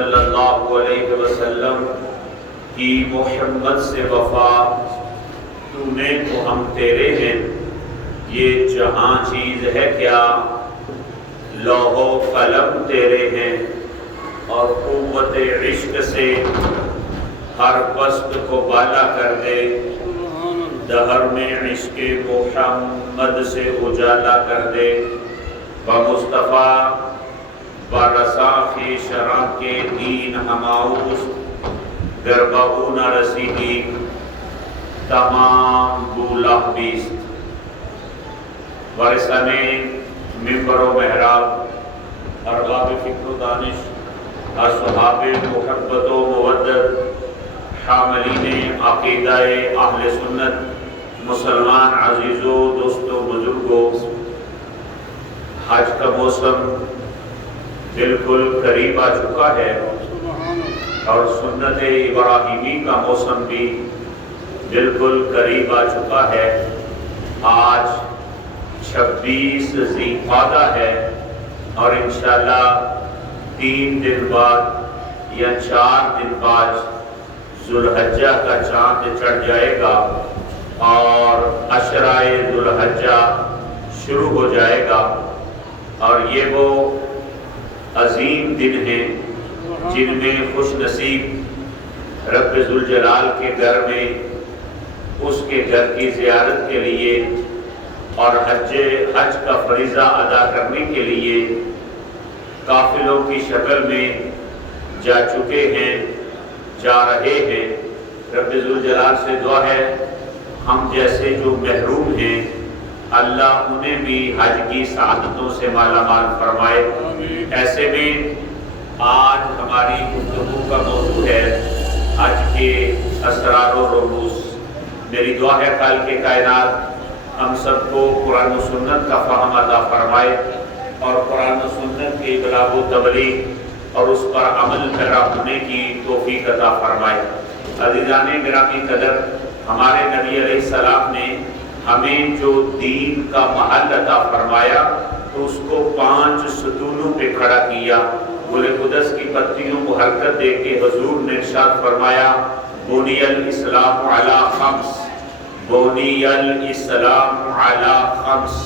صلی اللہ علیہ وسلم کی محمد سے وفا، تو نے تو ہم تیرے ہیں، یہ جہاں چیز ہے کیا، لوح و قلم تیرے ہیں، اور قوت عشق سے ہر پست کو بالا کر دے، دہر میں عشق محمد سے اجالا کر دے، بمصطفیٰ برساخ شرع کے دین ہماؤس گربہو نہ رسیدی تمام بولہ بیست۔ وارثان منبر و محراب، ارباب فکر و دانش، اصحاب محبت و مودت، حاملین عقیدہ اہل سنت، مسلمان عزیزو دوستو بزرگو، حج کا موسم بالکل قریب آ چکا ہے اور سنت ابراہیمی کا موسم بھی بالکل قریب آ چکا ہے۔ آج 26 ذی القعدہ ہے اور انشاءاللہ 3 دن بعد یا 4 دن بعد ذوالحجہ کا چاند چڑھ جائے گا اور عشرۂ ذوالحجہ شروع ہو جائے گا، اور یہ وہ عظیم دن ہیں جن میں خوش نصیب رب ذوالجلال کے گھر میں اس کے گھر کی زیارت کے لیے اور حج کا فریضہ ادا کرنے کے لیے قافلوں کی شکل میں جا چکے ہیں، جا رہے ہیں۔ رب ذوالجلال سے دعا ہے ہم جیسے جو محروم ہیں اللہ انہیں بھی حج کی سعادتوں سے مالا مال فرمائے۔ ایسے میں آج ہماری گفتگو کا موضوع ہے حج کے اسرار و رموز۔ میری دعا ہے خالق کائنات ہم سب کو قرآن و سنت کا فہم عطا فرمائے اور قرآن و سنت کے ابلاغ و تبلیغ اور اس پر عمل پیرا ہونے کی توفیق عطا فرمائے۔ عزیزان گرامی قدر، ہمارے نبی علیہ السلام نے ہمیں جو دین کا محل عطا فرمایا تو اس کو 5 ستونوں پہ کھڑا کیا۔ گل قدس کی پتیوں کو حرکت دے کے حضور نے ارشاد فرمایا بنی الاسلام علی خمس، بنی الاسلام علی خمس،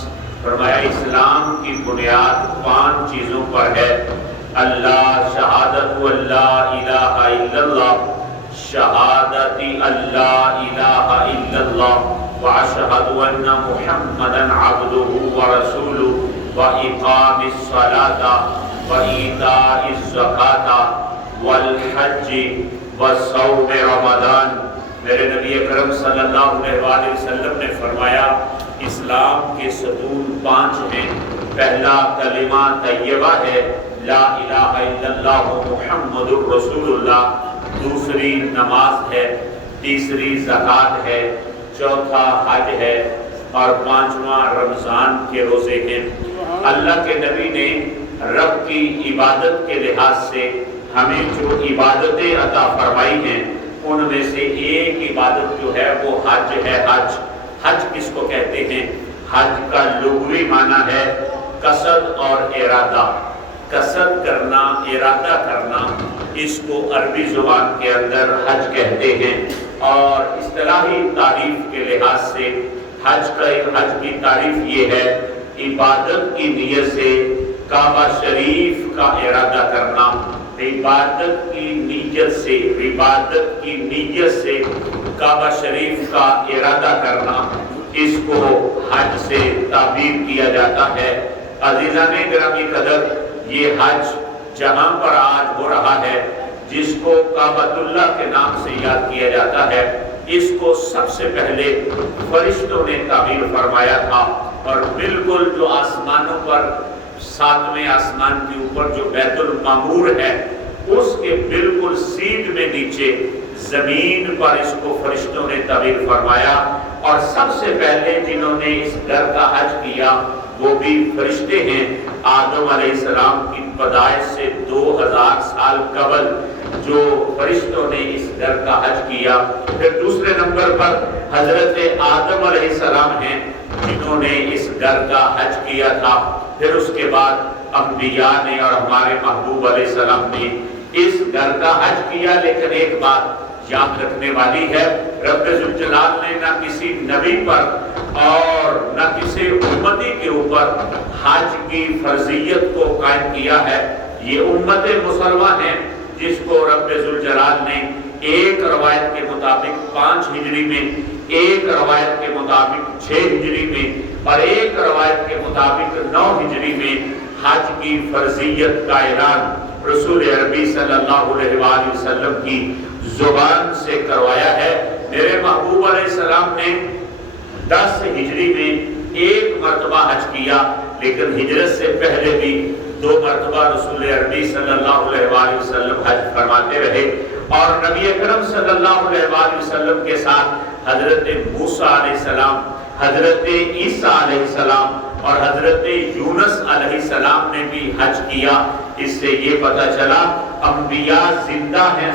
فرمایا اسلام کی بنیاد 5 چیزوں پر ہے۔ اللہ، شہادت اللہ الہ الا اللہ، شہادت اللہ الہ الا اللہ، واشہد ان محمدا عبدہ ورسولہ، وإقام الصلاة وإيتاء الزکاة والحج وصوم رمضان۔ میرے نبی اکرم صلی اللہ علیہ وآلہ وسلم نے فرمایا اسلام کے ستون 5 ہیں۔ پہلا کلمہ طیبہ ہے لا الہ الا اللہ محمد رسول اللہ، دوسری نماز ہے، تیسری زکوٰۃ ہے، چوتھا حج ہے اور 5واں رمضان کے روزے ہیں۔ اللہ کے نبی نے رب کی عبادت کے لحاظ سے ہمیں جو عبادتیں عطا فرمائی ہیں ان میں سے ایک عبادت جو ہے وہ حج ہے۔ حج کس کو کہتے ہیں؟ حج کا لغوی معنی ہے قصد اور ارادہ، قصد کرنا، ارادہ کرنا، اس کو عربی زبان کے اندر حج کہتے ہیں۔ اور اصطلاحی تعریف کے لحاظ سے حج کی تعریف یہ ہے عبادت کی نیت سے کعبہ شریف کا ارادہ کرنا، عبادت کی نیت سے کعبہ شریف کا ارادہ کرنا، اس کو حج سے تعبیر کیا جاتا ہے۔ عزیزان گرامی قدر، یہ حج جہاں پر آج ہو رہا ہے جس کو کعبۃ اللہ کے نام سے یاد کیا جاتا ہے، اس کو سب سے پہلے فرشتوں نے تعمیر فرمایا تھا، اور بالکل جو آسمانوں پر 7ویں آسمان کے اوپر جو بیت المعمور ہے اس کے بالکل سیدھ میں نیچے زمین پر اس کو فرشتوں نے تعمیر فرمایا، اور سب سے پہلے جنہوں نے اس گھر کا حج کیا وہ بھی فرشتے ہیں۔ آدم علیہ السلام کی پیدائش سے 2000 سال قبل جو فرشتوں نے اس گھر کا حج کیا۔ پھر دوسرے نمبر پر حضرت آدم علیہ السلام ہیں جنہوں نے اس گھر کا حج کیا تھا۔ پھر اس کے بعد انبیاء نے اور ہمارے محبوب علیہ السلام نے اس گھر کا حج کیا، لیکن ایک بات یاد رکھنے والی ہے، رب ذوالجلال نے نہ کسی نبی پر اور نہ کسی امتی کے اوپر حج کی فرضیت کو قائم کیا ہے۔ یہ امت مسلمہ ہے جس کو رب ذوالجلال نے ایک روایت کے مطابق 5 ہجری میں، ایک روایت کے مطابق 6 ہجری میں اور ایک روایت کے مطابق 9 ہجری میں حج کی فرضیت کا اعلان رسول عربی صلی اللہ علیہ وآلہ وسلم کی زبان سے کروایا ہے۔ میرے محبوب علیہ السلام نے 10 ہجری میں ایک مرتبہ حج کیا، لیکن ہجرت سے پہلے بھی 2 مرتبہ رسول عربی صلی اللہ علیہ وآلہ وسلم حج فرماتے رہے، اور نبی اکرم صلی اللہ علیہ وآلہ وسلم کے ساتھ حضرت موسیٰ علیہ السلام، حضرت عیسیٰ علیہ السلام اور حضرت یونس علیہ السلام نے بھی حج کیا۔ اس سے یہ پتہ چلا انبیاء زندہ ہیں،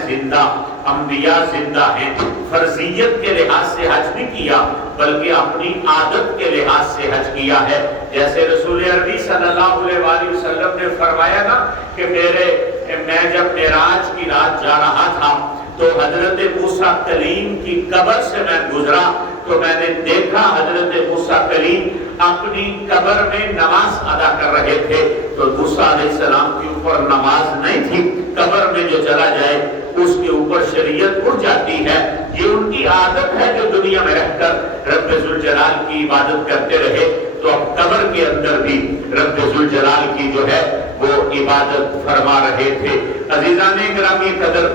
انبیاء زندہ ہیں۔ فرضیت کے لحاظ سے حج نہیں کیا بلکہ اپنی عادت کے لحاظ سے حج کیا ہے۔ جیسے رسول عربی صلی اللہ علیہ وآلہ وسلم نے فرمایا نا کہ میں جب معراج کی رات جا رہا تھا تو حضرت موسیٰ کلیم کی قبر سے میں گزرا تو میں نے دیکھا حضرت موسیٰ کلیم اپنی قبر میں نماز ادا کر رہے تھے، تو موسیٰ علیہ السلام کے اوپر نماز نہیں تھی، قبر میں جو چلا جائے اس کے اوپر شریعت اٹھ جاتی ہے۔ یہ ان کی عادت ہے جو دنیا میں رہ کر رب ذوالجلال کی عبادت کرتے رہے، تو اب قبر کے اندر بھی رب ذوالجلال کی جو ہے وہ عبادت فرما رہے تھے۔ عزیزان گرامی قدر،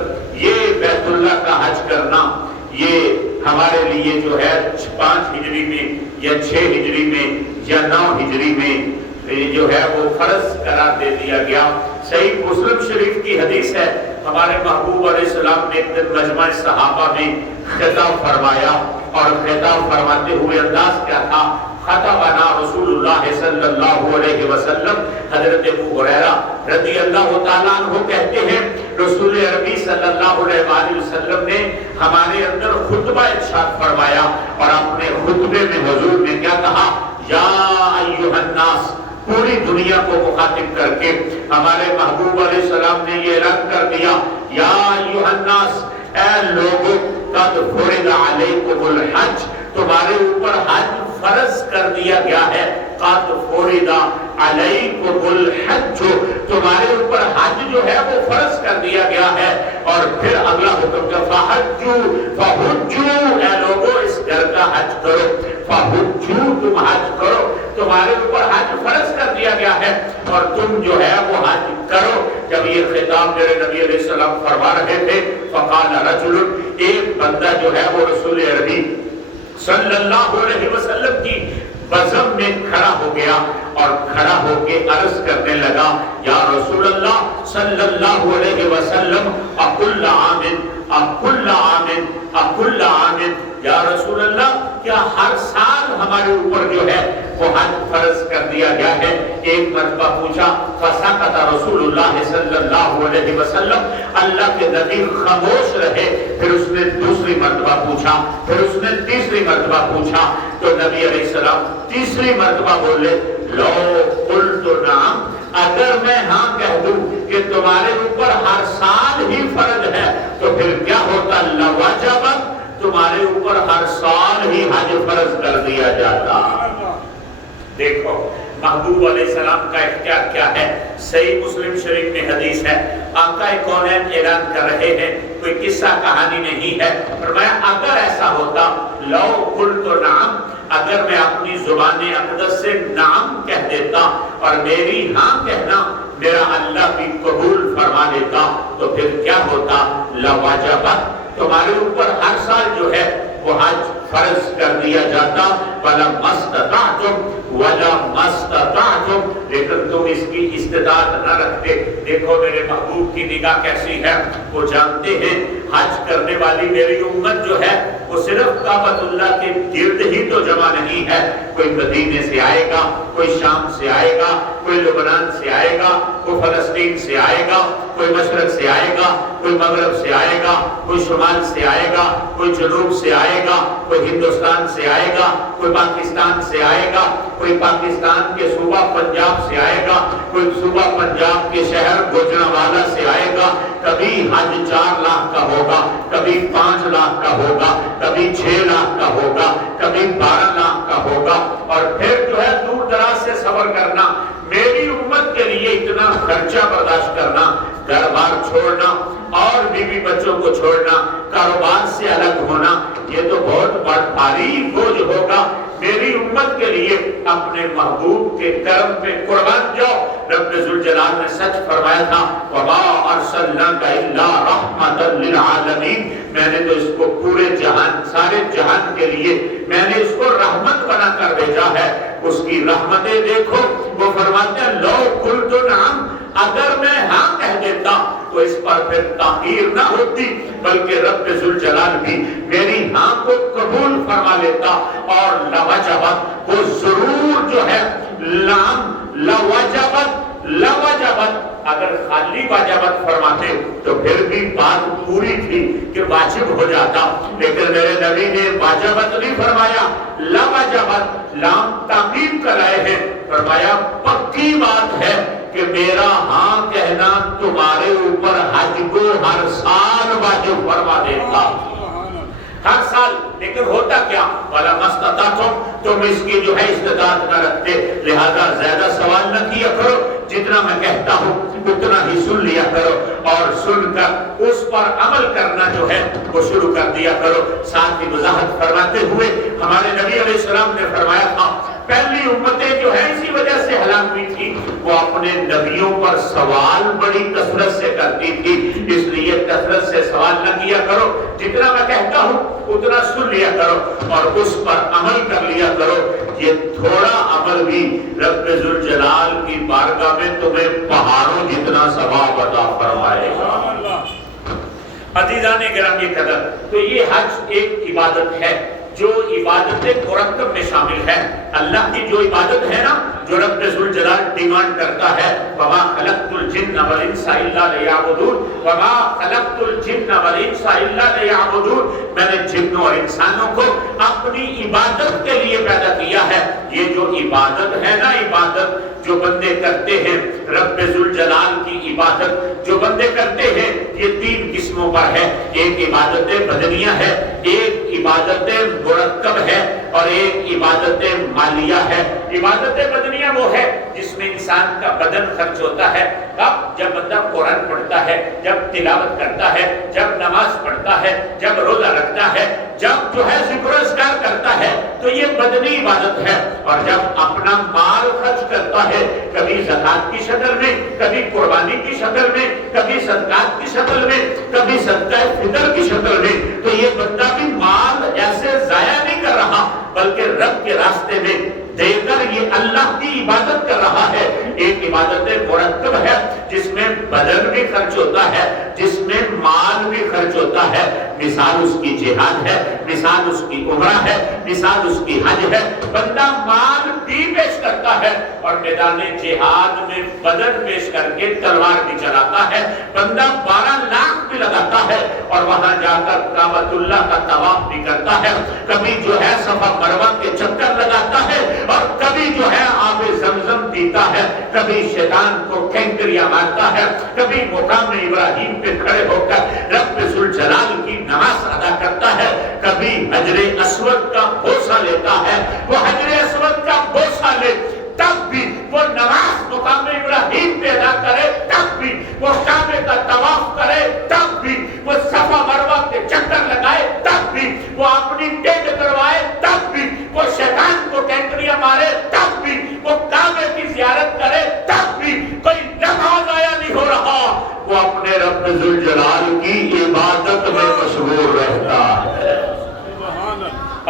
یہ بیت اللہ کا حج کرنا یہ ہمارے لیے جو ہے 5 ہجری میں یا 6 ہجری میں یا 9 ہجری میں جو ہے وہ فرض قرار دے دیا گیا۔ صحیح مسلم شریف کی حدیث ہے، ہمارے محبوب علیہ السلام نے ایک دن مجمع صحابہ میں خطاب فرمایا، اور خطاب فرماتے ہوئے انداز کیا تھا؟ خطبنا رسول اللہ صلی اللہ علیہ وسلم۔ حضرت ابو ہریرہ رضی اللہ تعالیٰ عنہ کہتے ہیں رسول عربی صلی اللہ علیہ وآلہ وسلم نے ہمارے اندر خطبہ ارشاد فرمایا، اور اپنے خطبے میں حضور نے کیا کہا؟ یا ایھا الناس، پوری دنیا کو مخاطب کر کے ہمارے محبوب علیہ السلام نے یہ اعلان کر دیا، یا ایھا الناس، اے لوگو، قد فرض علیکم الحج، تمہارے اوپر حج فرض کر دیا گیا ہے۔ قد فرض علیکم الحج، تمہارے اوپر حج جو ہے وہ فرض کر دیا گیا ہے۔ اور پھر اگلا حکم کیا؟ فحجوا، اے لوگو اس گھر کا حج کرو، فحجوا، تم حج کرو، تمہارے اوپر حج فرض کر دیا گیا ہے اور تم جو ہے وہ حج کرو۔ جب یہ خطاب میرے نبی علیہ السلام فرما رہے تھے، فقال رجل، ایک بندہ جو ہے وہ رسول عربی صلی اللہ علیہ وسلم کی بزم میں کھڑا ہو گیا اور کھڑا ہو کے عرض کرنے لگا، یا رسول اللہ صلی اللہ علیہ وسلم، اکل عام، اکل عام، اکل عام، یا رسول اللہ کیا ہر سال ہمارے اوپر جو ہے وہ حج فرض کر دیا گیا ہے؟ ایک مرتبہ پوچھا، فسکت رسول اللہ صلی اللہ علیہ وسلم، اللہ کے نبی خاموش رہے۔ پھر اس نے دوسری مرتبہ پوچھا، پھر اس نے تیسری مرتبہ پوچھا، تو نبی علیہ السلام تیسری مرتبہ بولے، لو قلت نعم، اگر میں ہاں کہہ دوں کہ تمہارے اوپر ہر سال ہی فرض ہے تو پھر کیا ہوتا؟ لواجبت، تمہارے اوپر ہر سال ہی حج فرض کر دیا جاتا۔ دیکھو محبوب علیہ السلام کا اختیار کیا ہے۔ صحیح مسلم شریف میں حدیث ہے، آقا کونین اعلان کر رہے ہیں، کوئی قصہ کہانی نہیں ہے، فرمایا اگر ایسا ہوتا، لو قلت نعم، اگر میں اپنی زبان اقدس سے نعم کہہ دیتا اور میری ہاں کہنا میرا اللہ بھی قبول فرما لیتا تو پھر کیا ہوتا؟ لواجبت، تمہارے اوپر ہر سال جو ہے وہ حج فرض کر دیا جاتا، وَلَمْ اسْتَطَعْتُمْ وَلَمْ اسْتَطَعْتُمْ، لیکن تم اس کی استطاعت نہ رکھتے۔ دیکھو میرے محبوب کی نگاہ کیسی ہے، وہ جانتے ہیں حج کرنے والی میری امت جو ہے وہ صرف کعبۃ اللہ کے گرد ہی تو جمع نہیں ہے، کوئی مدینے سے آئے گا، کوئی شام سے آئے گا، کوئی لبنان سے آئے گا، کوئی فلسطین سے آئے گا، کوئی مشرق سے آئے گا، کوئی مغرب سے آئے گا، کوئی شمال سے آئے گا، کوئی جنوب سے آئے گا، کوئی کوئی ہندوستان سے آئے گا، کوئی پاکستان سے آئے گا، کوئی پاکستان کے صوبہ پنجاب سے آئے گا، کوئی صوبہ پنجاب کے شہر گوجرانوالہ سے آئے گا۔ کبھی حج 4 لاکھ کا ہوگا، کبھی 5 لاکھ کا ہوگا، کبھی 6 لاکھ کا ہوگا، کبھی 12 لاکھ کا ہوگا، اور پھر جو ہے دور دراز سے سفر کرنا، میری امت کے لیے اتنا خرچہ برداشت کرنا، گھر بار چھوڑنا اور بیوی بچوں کو چھوڑنا، کاروبار سے الگ ہونا، یہ تو بہت بھاری بوجھ ہوگا۔ میری امت کے لیے اپنے محبوب کے کرم پہ قربان جاؤ۔ رب ذوالجلال نے سچ فرمایا تھا، وَمَا أَرْسَلْنَاكَ إِلَّا رَحْمَةً لِلْعَالَمِينَ، میں نے تو اس کو پورے جہان، سارے جہان کے لیے میں نے اس کو رحمت بنا کر بھیجا ہے۔ اس کی رحمتیں دیکھو، وہ فرماتے ہیں لو قلت نعم، اگر میں ہاں کہہ دیتا تو اس پر پھر تاخیر نہ ہوتی، بلکہ رب ذوالجلال بھی میری ہاں کو قبول فرما لیتا، اور لوجبت، وہ ضرور جو ہے لام لوجبت، اگر خالی واجبت فرماتے تو پھر بھی بات پوری تھی کہ واجب ہو جاتا، لیکن میرے نبی نے واجبت نہیں فرمایا، لوجبت، لام تاکید کا لائے ہیں، فرمایا پکی بات ہے کہ میرا ہاں کہنا تمہارے اوپر حج کو ہر سال واجب فرما دیتا، ہر سال۔ لیکن ہوتا کیا، وَلَا مَسْتَطَعْتُمْ، تم اس کی جو ہے استطاعت نہ رکھتے، لہذا زیادہ سوال نہ کیا کرو، جتنا میں کہتا ہوں اتنا ہی سن لیا کرو، اور سن کر اس پر عمل کرنا جو ہے وہ شروع کر دیا کرو۔ ساتھ ہی وضاحت فرماتے ہوئے ہمارے نبی علیہ السلام نے فرمایا تھا، پہلی امتیں جو ہے اسی وجہ سے ہلاک ہوئی تھی، وہ اپنے نبیوں پر سوال بڑی کثرت سے کرتی تھی، اس لیے کثرت سے سوال نہ کیا کرو، جتنا میں کہتا ہوں اتنا سن لیا کرو اور اس پر عمل کر لیا کرو۔ یہ تھوڑا عمل بھی رب ذوالجلال کی بارگاہ میں تمہیں پہاڑوں جتنا ثواب عطا فرمائے گا۔ عزیزان گرامی قدر، تو یہ حج ایک عبادت ہے جو عبادت مرکب میں شامل ہے۔ اللہ کی جو عبادت ہے نا، جو رب ذوالجلال ڈیمانڈ کرتا ہے، وَمَا خَلَقْتُ الْجِنَّ وَالْإِنسَ إِلَّا لِيَعْبُدُونَ، وَمَا خَلَقْتُ الْجِنَّ وَالْإِنسَ إِلَّا لِيَعْبُدُونَ، میں نے جنوں اور انسانوں کو اپنی عبادت کے لیے پیدا کیا ہے۔ یہ جو عبادت ہے نا، عبادت جو بندے کرتے ہیں رب ذوالجلال کی عبادت جو بندے کرتے ہیں، یہ 3 قسموں پر ہے۔ ایک عبادت بدنیہ ہے، ایک عبادت مرکب ہے، اور ایک عبادت مالیہ ہے۔ عبادت بدنیہ وہ ہے جس میں انسان کا بدن خرچ ہوتا ہے، اب جب بندہ قرآن پڑھتا ہے، جب تلاوت کرتا ہے، جب نماز پڑھتا ہے، جب روزہ رکھتا ہے، جب جو ہے ذکر و اذکار کرتا ہے، تو یہ بدنی عبادت ہے۔ اور جب اپنا مال خرچ کرتا ہے، کبھی زکات کی شکل میں، کبھی قربانی کی شکل میں، کبھی صدقات کی شکل میں، کبھی صدقہ فطر کی شکل میں، تو یہ بندہ بھی مال ایسے ضائع نہیں کر رہا، بلکہ رب کے راستے میں دے کر یہ اللہ کی عبادت کر رہا ہے۔ ایک عبادت مرکب ہے جس میں بدن بھی خرچ ہوتا ہے، جس میں مال بھی خرچ ہوتا ہے۔ مثال اس کی جہاد ہے، مثال اس کی عمرہ ہے، مثال اس کی حج ہے۔ بندہ مال بھی پیش کرتا ہے اور میدان جہاد میں بدن پیش کر کے تلوار بھی چلاتا ہے۔ بندہ 12 لاکھ بھی لگاتا ہے اور وہاں جا کر کعبۃ اللہ کا طواف بھی کرتا ہے۔ کبھی جو ہے صفا مروہ کے چکر لگاتا ہے، اور کبھی جو ہے آب زمزم پیتا ہے، کبھی شیطان کو کینکریاں مارتا ہے، کبھی مقام ابراہیم پہ کھڑے ہو کر رب ذوالجلال کی نماز ادا کرتا ہے، کبھی حجر اسود کا بوسہ لیتا ہے۔ وہ حجر اسود کا بوسہ لے تب بھی، وہ نماز مقام ابراہیم پہ ادا کرے تب بھی، وہ کعبے کا طواف کرے تب بھی، وہ صفا مروہ کے چکر لگائے تب بھی، وہ اپنی ٹیک کروائے تب بھی، وہ شیطان کو کینکریاں مارے تب بھی، وہ کعبے کی زیارت کرے تب بھی، کوئی لمحہ ضائع نہیں ہو رہا، وہ اپنے رب ذوالجلال کی عبادت میں مشغول رہتا ہے۔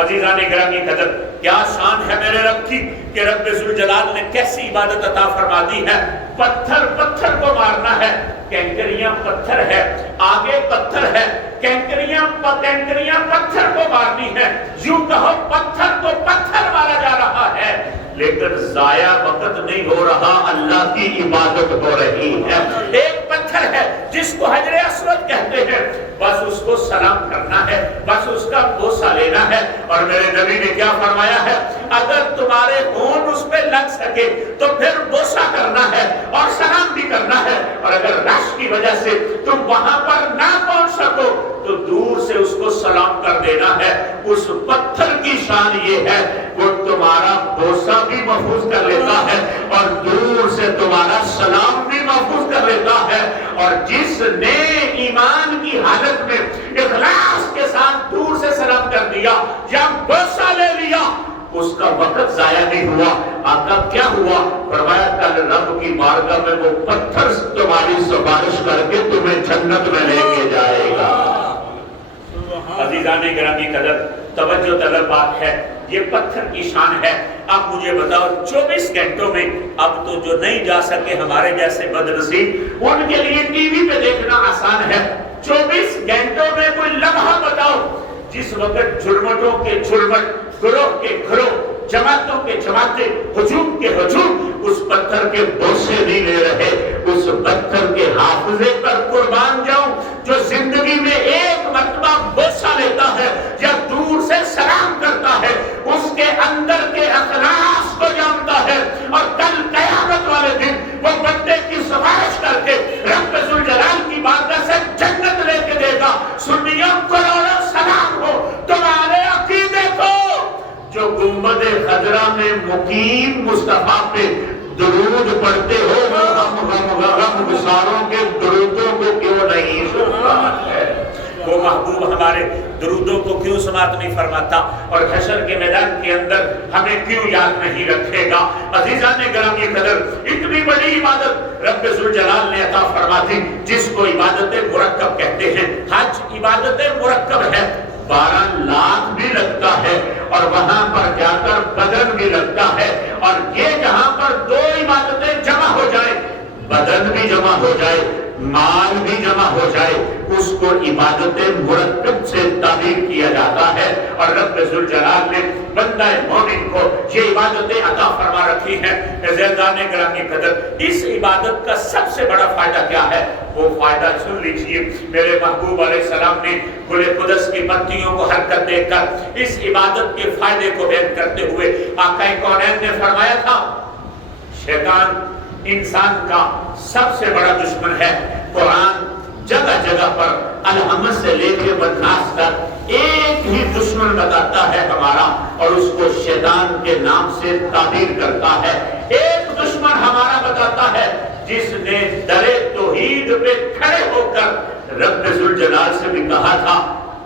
عزیزان گرامی قدر، کیا شان ہے میرے رب کی کہ رب ذوالجلال نے کیسی عبادت عطا فرما دی ہے۔ پتھر پتھر کو مارنا ہے، کینکریاں پتھر ہے، آگے پتھر ہے، کینکریاں پتھر کو مارنی ہے، یوں کہو پتھر کو پتھر مارا جا رہا ہے، لیکن ضائع وقت نہیں ہو رہا، اللہ کی عبادت ہو رہی ہے۔ ایک پتھر ہے جس کو حجر اسود کہتے ہیں، بس اس کو سلام کرنا ہے، بس اس کا بوسہ لینا ہے، اور میرے نبی نے کیا فرمایا ہے؟ اگر تمہارے ہونٹ اس پہ لگ سکے تو پھر بوسہ کرنا ہے اور سلام بھی کرنا ہے، اور اگر رش کی وجہ سے تم وہاں پر نہ پہنچ سکو تو دور سے اس کو سلام کر دینا ہے۔ اس پتھر کی شان یہ ہے، وہ تمہارا بوسہ بھی محفوظ کر لیتا ہے اور دور سے تمہارا سلام بھی محفوظ کر لیتا ہے۔ اور جس نے ایمان کی حالت میں اخلاص کے ساتھ دور سے سلام کر دیا یا بوسہ لے لیا، اس کا وقت ضائع نہیں ہوا۔ آقا کیا ہوا؟ فرمایا کل رب کی بارگاہ میں وہ پتھر تمہاری سفارش کر کے تمہیں جنت میں لے کے جائے گا۔ عزیزان گرامی قدر، توجہ طلب بات ہے، یہ پتھر کی شان ہے۔ اب مجھے بتاؤ 24 گھنٹوں میں، اب تو جو نہیں جا سکے ہمارے جیسے بدنصیب، ان کے لیے ٹی وی پہ دیکھنا آسان ہے۔ 24 گھنٹوں میں کوئی لمحہ بتاؤ جس وقت جھرمٹوں کے جھرمٹ، گروہ کے گروہ، جماعتوں کے جماعتیں، ہجوم کے ہجوم اس پتھر کے بوسے نہیں لے رہے۔ اس پتھر کے حافظے پر قربان جاؤں جو زندگی میں ایک مرتبہ بوسہ لیتا ہے یا دور سے سلام کرتا ہے، اس کے اندر کے اخلاص کو جانتا ہے، اور کل قیامت والے دن وہ بندے کی سفارش کر کے رب ذوالجلال کی بارگاہ سے جنت لے کے دے گا۔ سنیوں کروڑوں سلام ہو تمہارے عقیدے کو جو گنبد خضرا میں مقیم مصطفیٰ پہ درود پڑھتے ہو، غم گساروں کے درودوں کو کیوں نہیں سنتا ہے؟ وہ محبوب ہمارے درودوں کو کیوں سماعت نہیں فرماتا اور حشر کے میدان کے اندر ہمیں کیوں یاد نہیں رکھے گا؟ عزیزان گرامی قدر، اتنی بڑی عبادت رب ذوالجلال نے عطا فرما دی جس کو عبادت مرکب کہتے ہیں۔ حج عبادت مرکب ہے، 12 لاکھ بھی لگتا ہے اور وہاں پر جا کر بدن بھی لگتا ہے، اور یہ جہاں پر 2 عبادتیں جمع ہو جائے، بدن بھی جمع ہو جائے، مال بھی جمع ہو جائے، اس کو عبادت مرکب سے تعبیر کیا جاتا ہے۔ اور رب ذوالجلال نے بندہ مومن کو یہ عبادتیں عطا فرما رکھی ہیں۔ عزیزان گرامی قدر، اس عبادت کا سب سے بڑا فائدہ کیا ہے؟ وہ فائدہ سن لیجئے۔ میرے محبوب علیہ السلام نے گل قدس کی پتیوں کو حرکت دے کر اس عبادت کے فائدے کو بیان کرتے ہوئے آقا کونین نے فرمایا تھا، شیطان انسان کا سب سے بڑا دشمن ہے۔ قرآن جگہ جگہ پر الحمد سے لے کے بدناس تک ایک ہی دشمن بتاتا ہے ہمارا، اور اس کو شیطان کے نام سے تعبیر کرتا ہے۔ ایک دشمن ہمارا بتاتا ہے جس نے درے توحید پہ کھڑے ہو کر رب ذوالجلال سے بھی کہا تھا،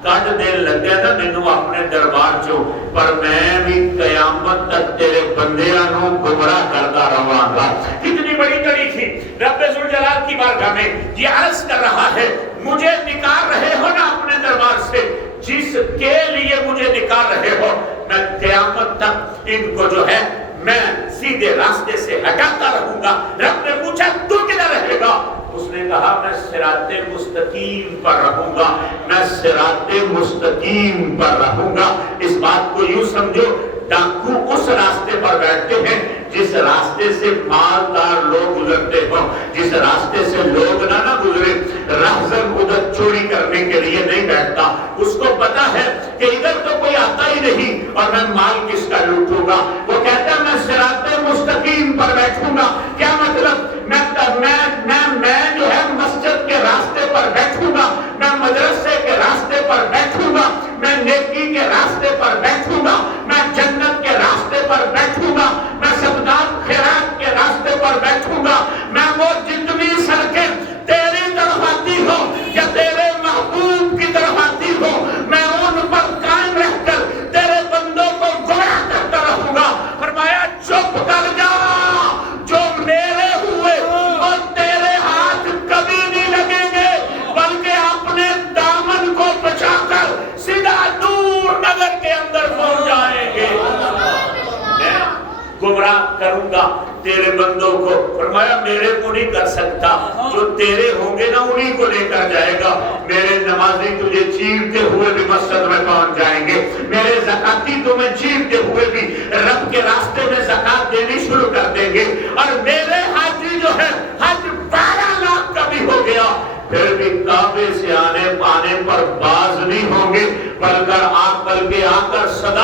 کٹ دے لگے نا مینوں اپنے دربار چوں، پر میں بھی قیامت تک تیرے بندیاں نوں گمراہ کرتا رہاں گا۔ کتنی بڑی کڑی تھی۔ رب ذوالجلال کی بارگاہ میں یہ عرض کر رہا ہے، مجھے نکال رہے ہو نا اپنے دربار سے، جس کے لیے مجھے نکال رہے ہو، میں قیامت تک ان کو جو ہے میں سیدھے راستے سے ہٹاتا رہوں گا۔ رب نے پوچھا تو کدھر رہے گا؟ اس نے کہا میں صراط مستقیم پر رہوں گا، میں صراط مستقیم پر رہوں گا۔ اس بات کو یوں سمجھو، ڈاکو اس راستے پر بیٹھتے ہیں جس راستے سے مالدار لوگ گزرتے ہوں، جس راستے سے لوگ نہ گزرے۔ رہزن ادھر چوری کرنے کے لیے نہیں بیٹھتا، اس کو پتا ہے کہ ادھر تو کوئی آتا ہی نہیں اور میں مال کس کا لوٹوں گا۔ وہ کہتا ہے میں صراط مستقیم پر بیٹھوں گا۔ کیا مطلب؟ میں جو ہے مسجد کے راستے پر بیٹھوں گا، میں مدرسے کے راستے پر بیٹھوں گا، میں نیکی کے راستے پر بیٹھوں گا، میں جنت کے راستے پر بیٹھوں گا، میں صدقات خیرات کے راستے پر بیٹھوں گا۔ میں وہ جتنی سڑکیں تیری طرف آتی ہو یا تیرے محبوب کی طرف آتی ہو، میں ان پر قائم رہ کر تیرے بندوں کو گمراہ کرتا رہوں گا۔ فرمایا چپ کر جا، جو میرے ہوئے اور تیرے ہاتھ کبھی نہیں لگیں گے، بلکہ اپنے دامن کو بچا کر سیدھا نور نگر کے اندر پہنچ جائیں گے۔ میں گمراہ کروں گا تیرے بندوں کو۔ فرمایا میرے کو نہیں کر سکتا، جو تیرے ہوں گے نا انہی کو لے کر جائے گا۔ میرے نمازی تجھے چیرتے ہوئے بھی مسجد میں پہنچ جائیں گے، میرے زکاتی تمہیں چیرتے ہوئے بھی رب کے راستے میں زکات دینی شروع کر دیں گے، اور میرے حاجی جو ہے حج 12 لاکھ کا بھی ہو گیا پھر بھی کعبے سے آنے پانے پر باز نہیں ہوں گے، بلکہ آ کر صدا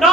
9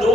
2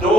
2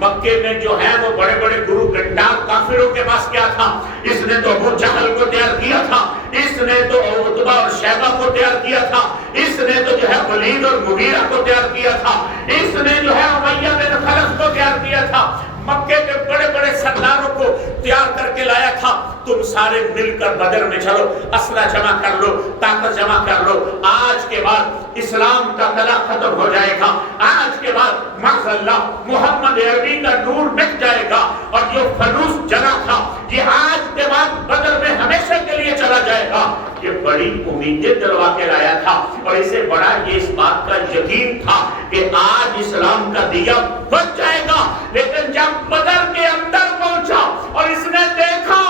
مکے میں جو ہے وہ بڑے بڑے گرو گنڈار کافروں کے پاس کیا تھا؟ اس نے تو ابو جہل کو تیار کیا تھا، اس نے تو عتبہ اور شیبہ کو تیار کیا تھا، اس نے تو جو ہے ولید اور مغیرہ کو تیار کیا تھا، اس نے جو ہے امیہ بن خلف کو تیار کیا تھا، مکے کے بڑے بڑے سرداروں کو تیار کر کے لایا تھا۔ تم سارے مل کر بدر میں چلو، اسلحہ جمع کر لو، طاقت جمع کر لو، آج کے بعد اسلام کا قلعہ ختم ہو جائے گا، آج کے بعد معاذ اللہ محمد عربی کا نور مٹ جائے گا، اور جو فلوس جلا تھا یہ آج کے بعد بدر میں ہمیشہ کے لیے چلا جائے گا۔ یہ بڑی امیدیں دلوا کے لایا تھا، اور اسے بڑا یہ اس بات کا یقین تھا کہ آج اسلام کا دیا بچ جائے گا۔ لیکن جب بدر کے اندر پہنچا اور اس نے دیکھا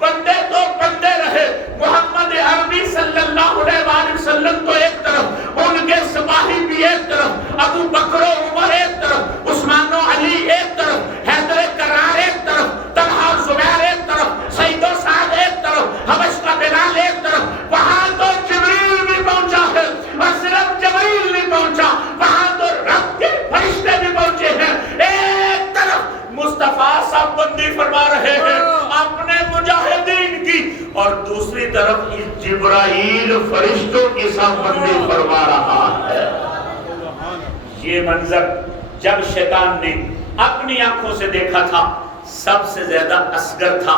بندے تو بندے رہے، محمد عربی صلی اللہ علیہ وسلم تو ایک طرف، ان کے سپاہی بھی ایک طرف، ابو بکر و عمر ایک طرف، عثمان و علی ایک طرف، حیدر کرار ایک طرف، طلحہ و زبیر ایک طرف، سعید و سعد ایک طرف، حبش کا بلال ایک طرف، وہاں تو جبریل بھی پہنچا ہے، اور صرف جبریل نہیں پہنچا، وہاں تو رب کے فرشتے بھی پہنچے ہیں۔ ایک طرف مصطفیٰ صاحب بندی فرما رہے ہیں اپنے مجاہدین کی، اور دوسری طرف جبرائیل فرشتوں کی صاحب بندی فرما رہا ہے۔ یہ منظر جب شیطان نے اپنی آنکھوں سے دیکھا تھا، سب سے زیادہ اصغر تھا،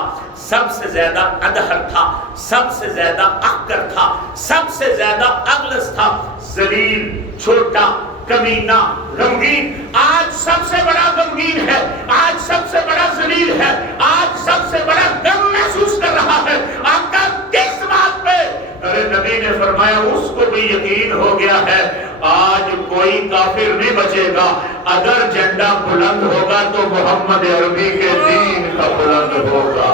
سب سے زیادہ ادھر تھا، سب سے زیادہ احقر تھا، سب سے زیادہ اغلظ تھا، ذلیل، چھوٹا، کمینہ، غمگین۔ آج سب سے بڑا غمگین ہے، آج سب سے بڑا ذلیل ہے، آج سب سے بڑا غم محسوس کر رہا ہے۔ آقا کس بات پہ؟ ارے نبی نے فرمایا اس کو بھی یقین ہو گیا ہے آج کوئی کافر نہیں بچے گا، اگر جھنڈا بلند ہوگا تو محمد عربی کے دین کا بلند ہوگا۔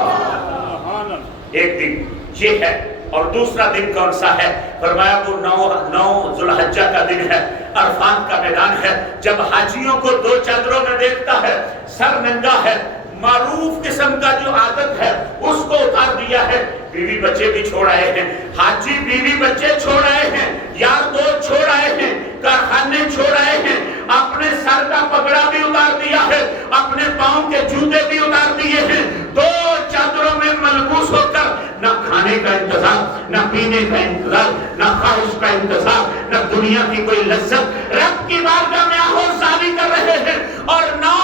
ایک دن یہ ہے، اور دوسرا دن کون سا ہے؟ فرمایا وہ 9 ذوالحجہ کا دن ہے، عرفات کا میدان ہے، جب حاجیوں کو 2 چادروں میں دیکھتا ہے، سر ننگا ہے، معروف قسم کا جو عادت ہے اس کو اتار دیا ہے، بیوی بچے بھی چھوڑ آئے ہیں، حاجی بیوی بچے چھوڑ آئے ہیں، یار دوست چھوڑ آئے ہیں، کارخانے چھوڑ آئے ہیں، اپنے سر کا پگڑا بھی اتار دیا ہے، اپنے پاؤں کے جوتے بھی اتار دیے ہیں، 2 چادروں میں ملبوس ہو کر نہ کھانے کا انتظار، نہ پینے کا انتظار، نہ خواہش کا انتظار، نہ دنیا کی کوئی لذت، رب کی بارگاہ میں آہو ساری کر رہے ہیں، اور 9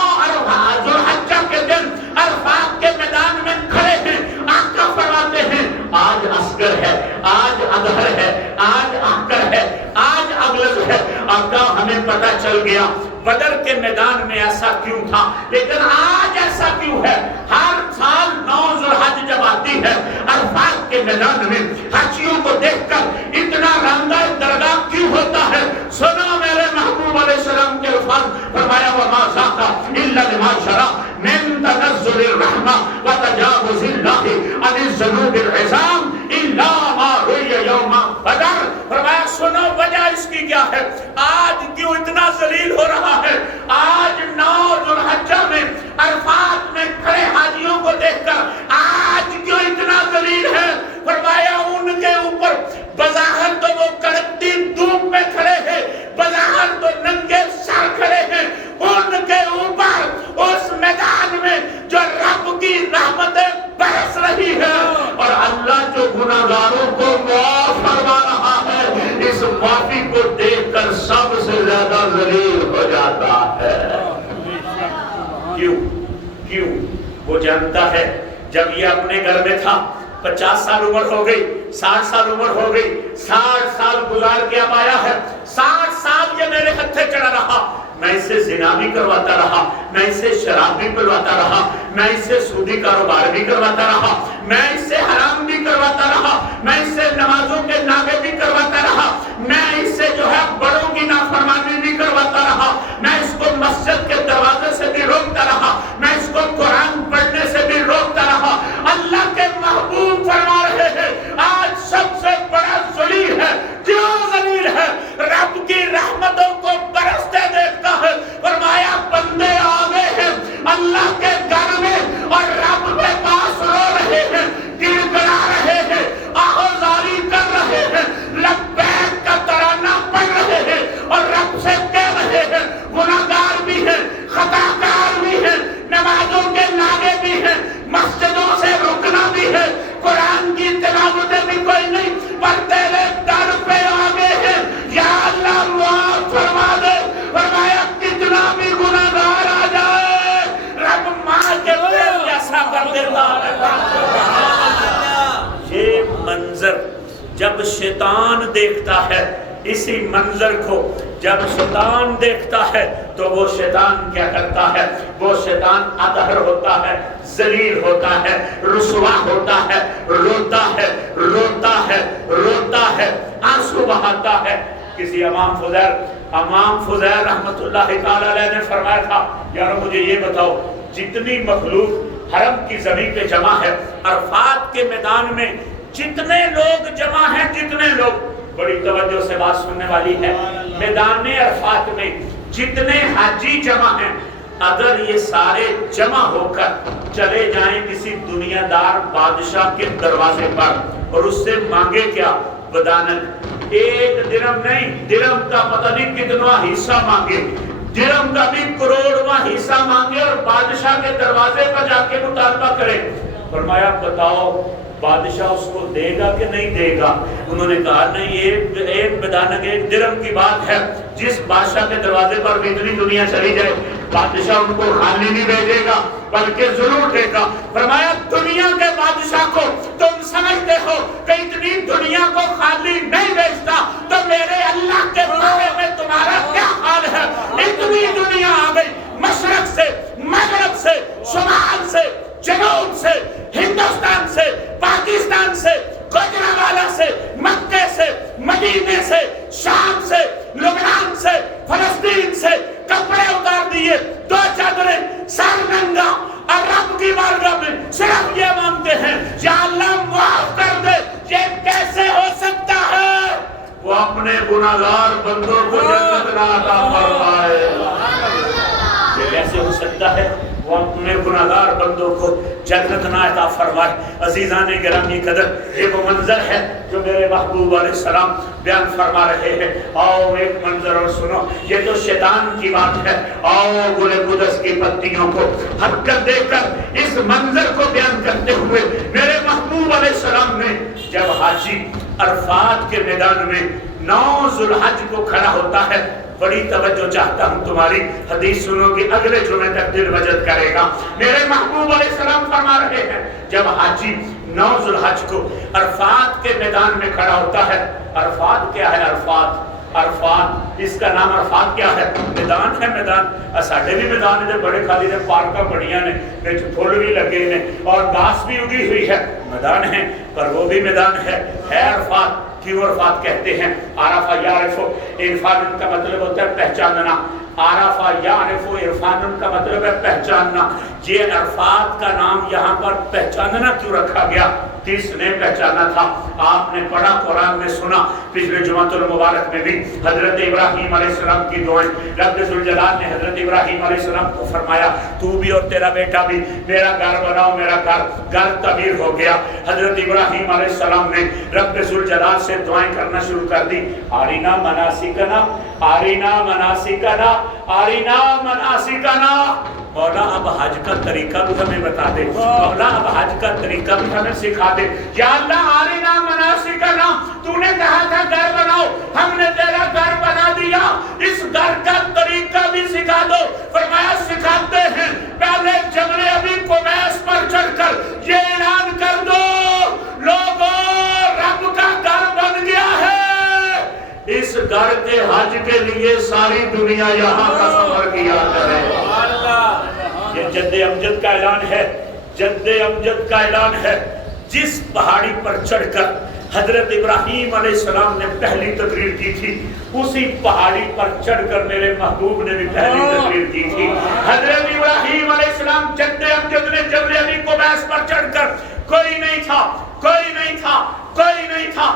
ذوالحجہ کے دن عرفات کے میدان میں کھڑے ہیں۔ آقا فرماتے ہیں آج اصغر ہے، آج ادھر ہے، آج احقر ہے، آج اغلظ ہے۔ آقا ہمیں پتہ چل گیا بدر کے میدان میں ایسا کیوں تھا، لیکن آج ایسا کیوں ہے؟ ہر سال 9 ذوالحج جب آتی ہے عرفات کے میدان میں حاجیوں کو دیکھ کر اتنا رنگا درگاہ کیوں ہوتا ہے؟ سنو میرے محبوب علیہ السلام کے الفاظ، فرمایا وما ذاک الا لما شرع من تنزل الرحمہ وتجاوز اللہ عن الذنوب العظام الا ما روی یوم بدر۔ فرمایا سنو وجہ اس کی کیا ہے، آج کیوں اتنا ذلیل ہو رہا ہے؟ آج 9 ذوالحجہ میں عرفات میں کھڑے حاجیوں کو دیکھ کر آج کیوں اتنا ذلیل ہے؟ فرمایا ان کے اوپر بظاہر تو وہ کڑکتی دھوپ میں کھڑے ہیں، بظاہر تو ننگے سر کھڑے ہیں، ان کے اوپر اس میدان میں جو رب کی رحمتیں برس رہی ہے، اور اللہ جو گناہگاروں کو معاف فرما رہا ہے، اس معافی کو دیکھ کر سب سے زیادہ ذلیل ہو جاتا ہے۔ کیوں؟ وہ جانتا ہے جب یہ اپنے گھر میں تھا 50 سال عمر ہو گئی، 60 سال عمر ہو گئی، 60 سال گزار کے اب آیا ہے، 60 سال یہ میرے ہتھے چڑھا رہا، میں اسے زنا بھی کرواتا رہا، میں اسے شراب بھی پلواتا رہا، میں اسے سودی کاروبار بھی کرواتا رہا، میں اسے حرام بھی کرواتا رہا، میں اسے نمازوں کے ناغے بھی کرواتا رہا، میں اسے جو ہے بڑوں کی نافرمانی بھی کرواتا رہا، میں اس کو مسجد کے دروازے سے بھی روکتا رہا، میں اس کو قرآن پڑھنے سے بھی روکتا رہا۔ اللہ کے محبوب فرما رہے ہیں آج سب سے بڑا ذلیل ہے۔ کیوں ذلیل ہے؟ رب کی رحمتوں کو برستے دیکھتا ہے۔ فرمایا بندے آگے ہیں اللہ کے گھر میں اور رب کے پاس رو رہے ہیں، گڑ گڑا رہے ہیں، آہوزاری کر رہے ہیں، لبیک کا ترانہ پڑھ رہے ہیں، اور رب سے کہہ رہے ہیں گناہگار بھی ہیں، خطاکار بھی ہیں، دیکھتا ہے اسی منظر کو جب شیطان دیکھتا ہے تو وہ شیطان کیا کرتا ہے؟ وہ شیطان ادھر ہوتا ہے، ذلیل ہوتا ہے، رسوا ہوتا ہے، روتا ہے روتا ہے روتا ہے، آنسو بہاتا ہے۔ کسی امام فضیل رحمت اللہ تعالی علیہ نے فرمایا تھا، یارو مجھے یہ بتاؤ، جتنی مخلوق حرم کی زمین پہ جمع ہے، عرفات کے میدان میں جتنے لوگ جمع ہیں، جتنے لوگ، بڑی توجہ سے بات سننے والی ہے، میدان عرفات میں جتنے حاجی جمع ہیں، اگر یہ سارے جمع ہو کر چلے جائیں کسی دنیا دار بادشاہ کے دروازے پر اور اس سے مانگے کیا؟ بدانت، ایک درم نہیں، درم کا پتہ نہیں کتنا حصہ مانگے، درم کا بھی کروڑواں حصہ مانگے اور بادشاہ کے دروازے پر جا کے مطالبہ کرے، فرمایا بتاؤ بادشاہ اس کو دے گا کہ نہیں دے گا؟ انہوں نے کہا نہیں، ایک بدانک ایک درم کی بات ہے، جس بادشاہ کے دروازے پر بھی اتنی دنیا چلی جائے بادشاہ ان کو خالی نہیں بھیجے گا بلکہ ضرور دے گا۔ فرمایا دنیا کے بادشاہ کو تم سمجھتے ہو کہ اتنی دنیا کو خالی نہیں بھیجتا، تو میرے اللہ کے بارے میں تمہارا کیا حال ہے؟ اتنی دنیا آ گئی، مشرق سے، مغرب سے، شمال سے، جنوب سے، ہندوستان سے، پاکستان سے، گجرانوالہ سے، مکے سے، مدینے سے، شام سے، لبنان سے، فلسطین سے کپڑے اتار دیے، دو چادریں، سر ننگا، اور رب کی بارگاہ میں صرف یہ مانگتے ہیں یا اللہ معاف کر دے۔ یہ کیسے ہو سکتا ہے؟ وہ اپنے گناہگار بندوں کو جنت نہ عطا فرمائے۔ یہ کیسے ہو سکتا ہے؟ وہ اپنے گناہگار بندوں کو جنت نہ عطا فرمائے۔ عزیزان گرامی قدر، ایک منظر ہے جو میرے محبوب علیہ السلام بیان فرما رہے ہیں۔ آؤ ایک منظر اور سنو، یہ تو شیطان کی بات ہے، آؤ گل قدس کی پتیوں کو حرکت دے کر اس منظر کو بیان کرتے ہوئے میرے محبوب علیہ السلام نے جب حاجی عرفات کے میدان میں 9 ذو الحج کو کھڑا ہوتا ہے، بڑی توجہ چاہتا ہوں تمہاری حدیث سنو گی، اگلے جمعے تک دل وجد کرے گا۔ میرے محبوب علیہ السلام فرما رہے ہیں جب حاجی 9 ذو الحج کو عرفات کے میدان میں کھڑا ہوتا ہے۔ عرفات کیا ہے؟ عرفات اس کا نام عرفات کیا ہے؟ میدان ہے، میدان۔ ساڈے بھی میدان نے بڑے خالی نے، پارکاں بڑیاں نے، وچ پھول بھی لگے نے اور گھاس بھی اگی ہوئی ہے، میدان ہے، پر وہ بھی میدان ہے عرفات۔ کیوں عرفات کہتے ہیں؟ عرفہ یعرف، عرفان کا مطلب ہوتا ہے پہچاننا، عرفہ یعرف عرفان کا مطلب ہے پہچاننا۔ یہ عرفات کا نام یہاں پر پہچاننا کیوں رکھا گیا؟ کس نے پہچانا تھا؟ آپ نے پڑھا قرآن میں سنا، پچھلے جمعۃ المبارک میں بھی حضرت ابراہیم علیہ السلام کی دعائیں، رب ذوالجلال نے حضرت ابراہیم علیہ السلام کو فرمایا تو بھی اور تیرا بیٹا بھی میرا گھر بناؤ، میرا گھر تعمیر ہو گیا۔ حضرت ابراہیم علیہ السلام نے رب ذوالجلال سے دعائیں کرنا شروع کر دی، آرینا مناسکنا، آرینا مناسکنا، آرینا مناسکنا۔ مولا اب حج کا طریقہ بھی ہمیں بتا دے، مولا اب حج کا طریقہ بھی ہمیں سکھا دے۔ یا اللہ آرینا مناسکنا، تو نے کہا تھا گھر بناؤ، ہم نے تیرا گھر بنا دیا، اس گھر کا طریقہ بھی سکھا دو۔ فرمایا سکھاتے ہیں، پہلے جبل ابی قبیس پر چڑھ کر یہ اعلان کر دو لوگوں رب کا گھر بن گیا ہے۔ اس گھر کے حج کے لیے ساری دنیا یہاں کا سفر کیا کرے۔ یہ جد امجد کا اعلان ہے، جد امجد کا اعلان ہے۔ جس پہاڑی پر چڑھ کر حضرت ابراہیم علیہ السلام نے پہلی تقریر کی تھی، اسی پہاڑی پر چڑھ کر میرے محبوب نے بھی پہلی تقریر کی تھی۔ حضرت ابراہیم علیہ السلام جد امجد نے جبل ابی قبیس پر چڑھ کر، کوئی نہیں تھا، کوئی نہیں تھا، کوئی نہیں تھا،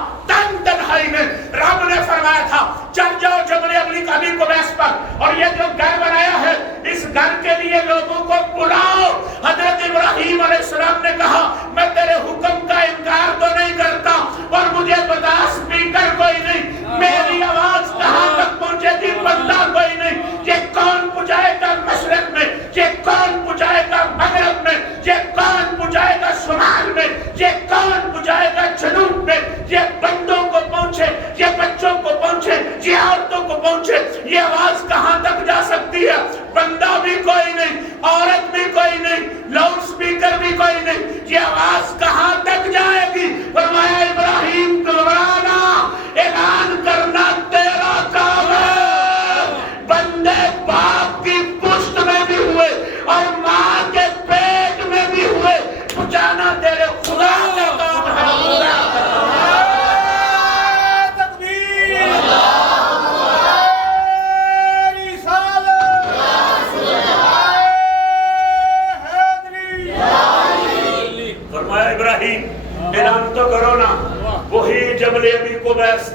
تنہائی میں رب نے فرمایا تھا چل جاؤ جبل ابی قبیس پر، اور یہ جو گھر بنایا ہے اس گھر کے لیے لوگوں کو بلاؤ۔ حضرت ابراہیم علیہ السلام نے کہا میں تیرے حکم کا انکار تو نہیں کرتا، اور مجھے بتا اسپیکر کوئی نہیں، میری آواز کہاں تک پہنچے گی بندہ کوئی نہیں، یہ کون پہنچائے گا مشرق میں، یہ کون پہنچائے گا مغرب میں، یہ کون پہنچائے گا شمال میں، یہ کون پہنچائے گا جنوب میں، یہ بندوں کو پہنچے، یہ بچوں کو پہنچے، یہ عورتوں کو پہنچے، یہ آواز کہاں تک جا سکتی ہے؟ بندہ بھی کوئی نہیں، عورت بھی کوئی نہیں، لاؤڈ سپیکر بھی کوئی نہیں، یہ آواز کہاں تک جائے گی؟ فرمایا ابراہیم گھبرانا،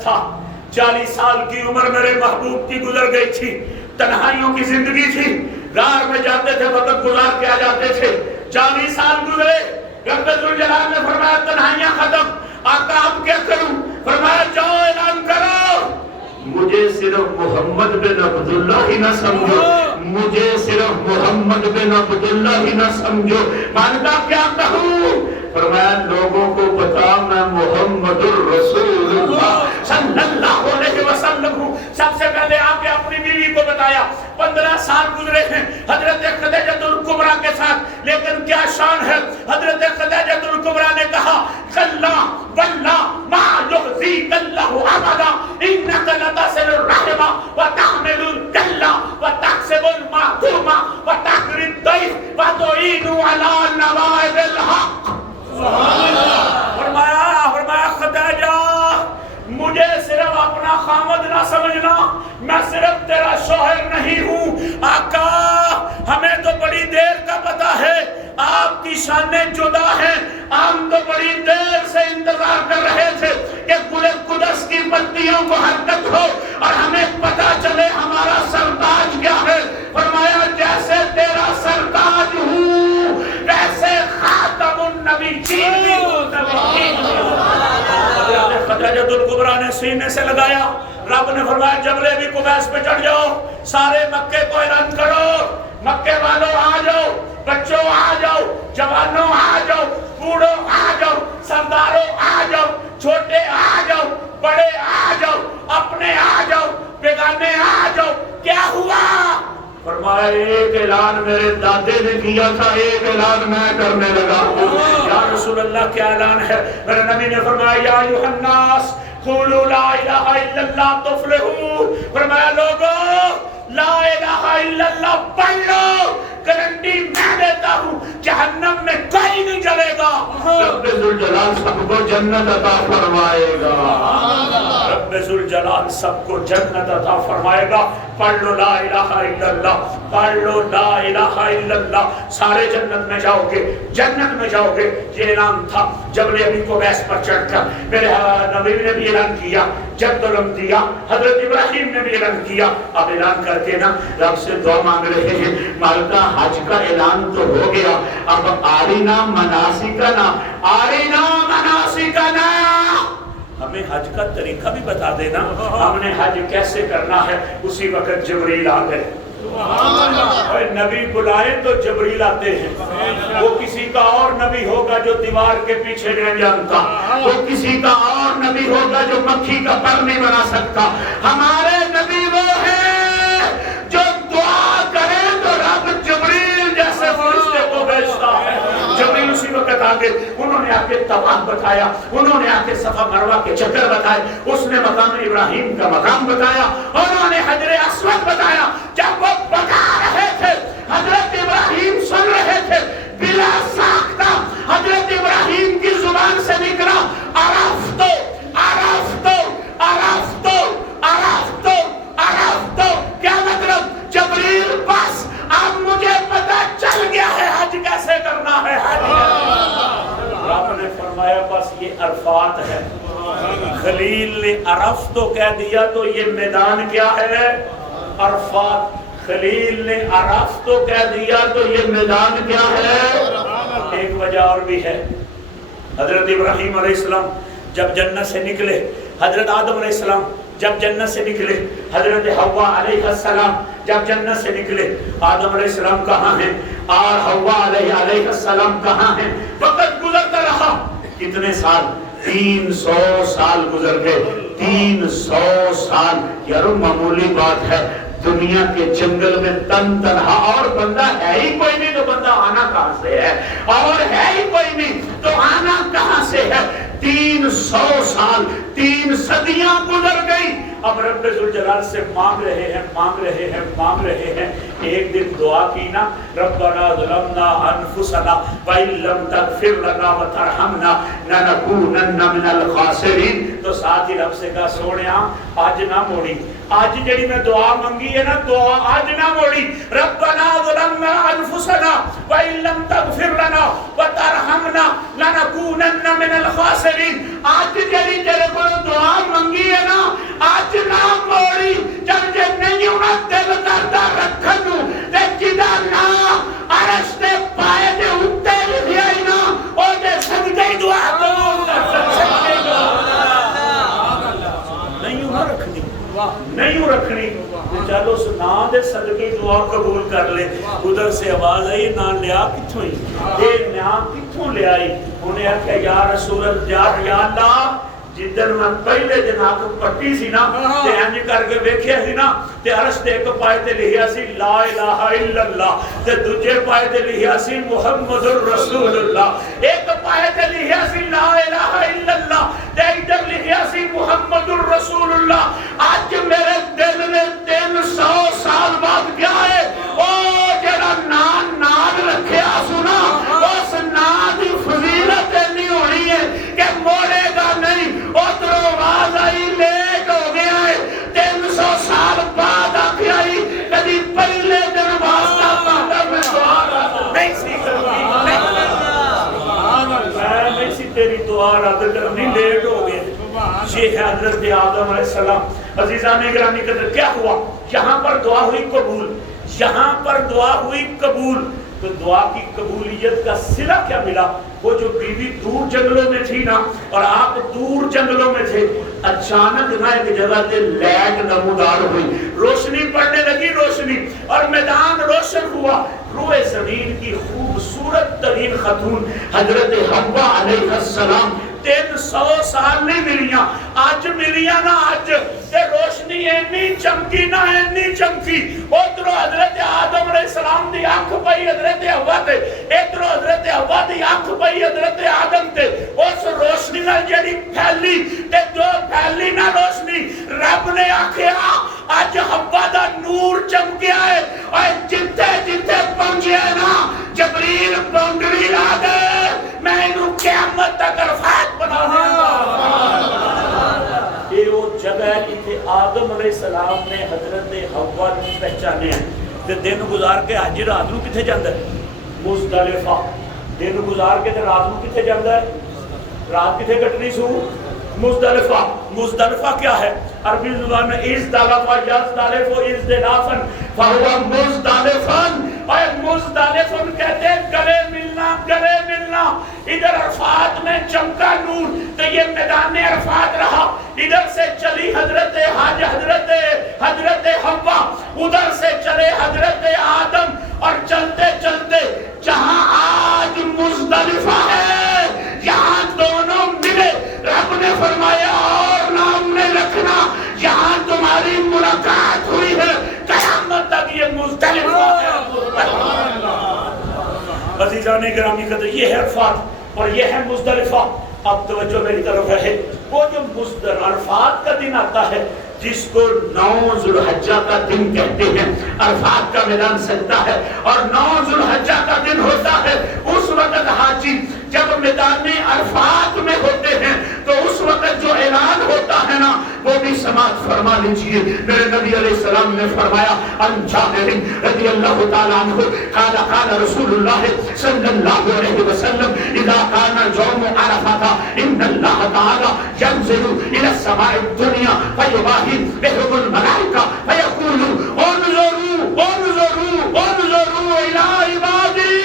تھا. 40 سال کی عمر میرے محبوب کی گزر گئی تھی. تنہائیوں کی زندگی تھی. غار میں جاتے تھے, وقت گزار کے آ جاتے تھے. 40 سال گزرے. رب ذوالجلال نے فرمایا تنہائیاں ختم. آقا اب کیا کروں؟ فرمایا جاؤ اعلان کرو, مجھے صرف محمد بن عبداللہ ہی نہ سمجھو, مجھے صرف محمد بن عبداللہ ہی نہ سمجھو. مانتا کیا کہوں؟ فرمایا لوگوں کو بتا میں محمد الرسول اللہ صلی اللہ علیہ وسلم ہوں. سب سے پہلے آپ نے اپنی بیوی کو بتایا. 15 سال گزرے ہیں حضرت خدیجہ الکبریٰ کے ساتھ, لیکن کیا شان ہے. حضرت خدیجہ الکبریٰ نے کہا کلا واللہ ما یخزیک اللہ ابدا انک لتصل الرحم وتحمل الکل وتکسب المعدوم وتقری الضیف وتعین علی نوائب الحق. فرمایا خدیجہ مجھے صرف اپنا خامد نہ سمجھنا, میں صرف تیرا شوہر نہیں ہوں. آقا ہمیں تو بڑی دیر کا پتہ ہے آپ کی شانیں جدا ہیں. ہم تو بڑی دیر سے انتظار کر رہے تھے کہ گل قدس کی پتیوں کو حرکت ہو اور ہمیں پتہ چلے ہمارا سرتاج کیا ہے. فرمایا جیسے تیرا سرتاج ہوں ویسے خاتم النبیین بھی ہوں. خدیجہ الکبریٰ نے سینے سے لگایا. رب نے فرمایا جبل ابی قبیس پہ چڑھ جاؤ, سارے مکے کو اعلان کرو, مکے والوں آ جاؤ, بچوں آ جاؤ, جوانوں آ جاؤ, بوڑھوں آ جاؤ, سرداروں آ جاؤ, چھوٹے آ جاؤ, بڑے آ جاؤ, اپنے آ جاؤ, بیگانے آ جاؤ. کیا ہوا؟ فرمایا ایک اعلان میرے دادے نے کیا تھا, ایک اعلان میں کرنے لگا ہوں. یا رسول اللہ کیا اعلان ہے؟ میرے نبی نے فرمایا یا ایھا الناس قولوا لا الہ الا اللہ تفلحوا. فرمایا لوگو لا الہ الا اللہ پڑھ لو, گارنٹی میں دیتا ہوں جہنم میں کوئی نہیں جلے گا. رب ذوالجلال سب کو جنت عطا فرمائے گا. رب ذوالجلال سب کو جنت عطا فرمائے گا. پڑھ لو لا الہ الا اللہ, پڑھ لو لا الہ الا اللہ, سارے جنت میں جاؤ گے, جنت میں جاؤ گے. یہ اعلان تھا جبل ابی قبیس پر چڑھ کر. میرے نبی نے بھی اعلان کیا, جد الانبیاء حضرت ابراہیم نے بھی اعلان کیا. اب اعلان کر کے نا رب سے دعا مانگ رہے ہیں. مالکہ حج کا اعلان تو ہو گیا, اب آرینا مناسکنا, آرینا مناسکنا, ہمیں حج کا طریقہ بھی بتا دینا, ہم نے حج کیسے کرنا ہے. اسی وقت جبریل آ گئے. اور نبی بلائے تو جبریل آتے ہیں. وہ کسی کا اور نبی ہوگا جو دیوار کے پیچھے نہیں جانتا, وہ کسی کا اور نبی ہوگا جو مکھی کا پر نہیں بنا سکتا. ہمارے نبی وہ ہیں جو دعا کرے تو رب جبریل جیسے فرشتے کو بھیجتا ہے. جبریل اسی وقت آگے, انہوں نے آ کے طواف بتایا, انہوں نے آ کے صفا مروہ کے چکر بتائے, اس نے مقام ابراہیم کا مقام بتایا, انہوں نے حجر اسود بتایا. جب وہ بتا رہے تھے حضرت ابراہیم سن رہے تھے, بلا ساختہ حضرت ابراہیم کی زبان سے نکلا عرفتو عرفتو عرفتو عرفتو عرفتو. کیا مطلب؟ جبریل بس اب مجھے پتہ چل گیا ہے حج کیسے کرنا ہے. رب نے فرمایا بس یہ عرفات ہے. خلیل نے عرفتو کہہ دیا تو یہ میدان کیا ہے؟ عرفات. خلیل نے عرفتو کہہ دیا تو یہ میدان کیا ہے؟ ایک وجہ اور بھی ہے. حضرت ابراہیم علیہ السلام جب جنت سے نکلے, حضرت آدم علیہ السلام جب جنت سے نکلے, حضرت حوا علیہ السلام جب جنت سے نکلے, آدم علیہ السلام کہاں ہیں اور حوا علیہ السلام کہاں ہیں؟ وقت گزرتا رہا. کتنے سال؟ 300 سال گزر گئے. 300 سال. یار معمولی بات ہے, دنیا کے جنگل میں تنہا, اور بندہ ہے ہی کوئی نہیں تو بندہ آنا کہاں سے ہے, اور ہے ہی کوئی نہیں تو آنا کہاں سے ہے. 300 سال, 3 صدیاں گزر گئی. اب رب ذوالجلال سے مانگ رہے ہیں, مانگ رہے ہیں, مانگ رہے ہیں. ایک دن دعا کی نا, ربنا ظلمنا انفسنا وان لم تغفر لنا وترحمنا لنکونن من الخاسرین. تو ساتھ ہی رب سے کہا سونیا آج نہ موڑی, آج جڑی میں دعا منگی ہے نا دعا آج نہ موڑی ربنا ظلمنا انفسنا وان لم تغفر لنا وترحمنا لنكونن من الخاسرین آج جڑی تیرے کو دعا منگی ہے نا آج نہ موڑی جب جے نہیں ہونا دل کرتا رکھن نو تے جدا نا عرش تے پائے دے اتے لکھیا ہی نا او دے صدقے دعا قبول کر سکتے نہیں رکھنی چلو سنا دے صدقے دعا قبول کر لے ادھر سے آواز آئی نہ لیا کتھوں ہی یہ نیا کتھوں لے آئی انہیں آکھا یا رسول اللہ یا اللہ جدن میں پہلے دن آکھ پٹی سی نا تے انج کر کے ویکھیا سی نا تے عرش تے ایک پائے تے لکھیا سی لا الہ الا اللہ تے دوجے پائے تے لکھیا سی محمد الرسول اللہ ایک پائے تے لکھیا سی لا الہ الا اللہ تے ادھر لکھیا سی محمد الرسول اللہ آج میرے دل نے 300 سال بعد کیا ہے او جڑا نان رکھیا سنا اس نان دی فضیلت نہیں ہونی ہے کہ موڑے گا نہیں ادھر آواز آئی لیٹ ہو گیا ہے 300 سال بعد آتی آئی کبھی پہلے دن واسطہ پاتا میں دعا نہیں سی کرنی نہیں سی تیری دعا رد کرنی لیٹ ہو گئے شیخ حضرت آدم علیہ السلام عزیزان گرامی قدر کیا ہوا یہاں پر دعا ہوئی قبول یہاں پر دعا ہوئی قبول تو دعا کی قبولیت کا صلہ کیا ملا وہ جو بیوی دور جنگلوں میں تھی نا اور آپ دور جنگلوں میں تھے اچانک نہ ایک جگہ تے لیٹ نمودار ہوئی روشنی پڑنے لگی روشنی اور میدان روشن ہوا روئے زمین کی خوبصورت ترین خاتون حضرت حوا علیہ السلام 300 سال نہیں ملیاں آج ملیاں نا آج تے روشنی اینی چمکی نہ اینی چمکی ادھر حضرت آدم علیہ السلام دی آنکھ پئی حضرت حوا تے ادھر حضرت حوا دی آنکھ پئی حضرت آدم تے اس روشنی نال جڑی پھیلی تے جو پھیلی نہ روشنی رب نے آکھیا آج حوا دا نور چمکیا ہے اور جتے جتے پہنچے نا جبریل باؤنڈری لا دے میں انہوں قیامت تک عرفات بنا دیا یہ وہ جگہ ہے جتے آدم علیہ السلام نے حضرت حوا نے پہچانے ہیں تے دن گزار کے آج رات نو کتے جاندہ ہے مزدلفہ دن گزار کے رات نو کتے جاندہ ہے رات کتے کٹنی سو مزدلفہ مزدلفہ کیا ہے عربی زبان میں ازدلفہ یزدلفہ ازدلافن فہو مزدلفن اور مزدلفن کہتے ہیں گلے ملنا ادھر عرفات میں چمکا نور تو یہ میدان عرفات رہا ادھر سے چلی حضرت حوا ادھر سے چلے حضرت آدم اور چلتے چلتے جہاں آج مزدلفہ ہے یہاں دونوں ملے رب نے فرمایا اور نام نے رکھنا یہاں تمہاری ملاقات ہوئی ہے قیامت تک یہ مزدلفہ ہے عزیزان گرامی قدر یہ ہے عرفات اور یہ ہے مزدلفہ اب توجہ میری طرف ہے وہ جو عرفات کا دن آتا ہے جس کو 9 ذوالحجہ کا دن کہتے ہیں عرفات کا میدان سجتا ہے اور 9 ذوالحجہ کا دن ہوتا ہے اس وقت حاجی جب میدان عرفات میں ہوتے ہیں تو اس وقت جو اعلان ہوتا ہے نا وہ بھی سماعت فرما لیجئے میرے نبی علیہ السلام نے فرمایا ان جابر رضی اللہ تعالیٰ عنہ قال رسول اللہ صلی اللہ علیہ وسلم اذا کان یوم عرفہ ان اللہ تعالیٰ ينزل الى السماء الدنیا فیباہی بهم الملائکہ فیقول انظروا الى عبادی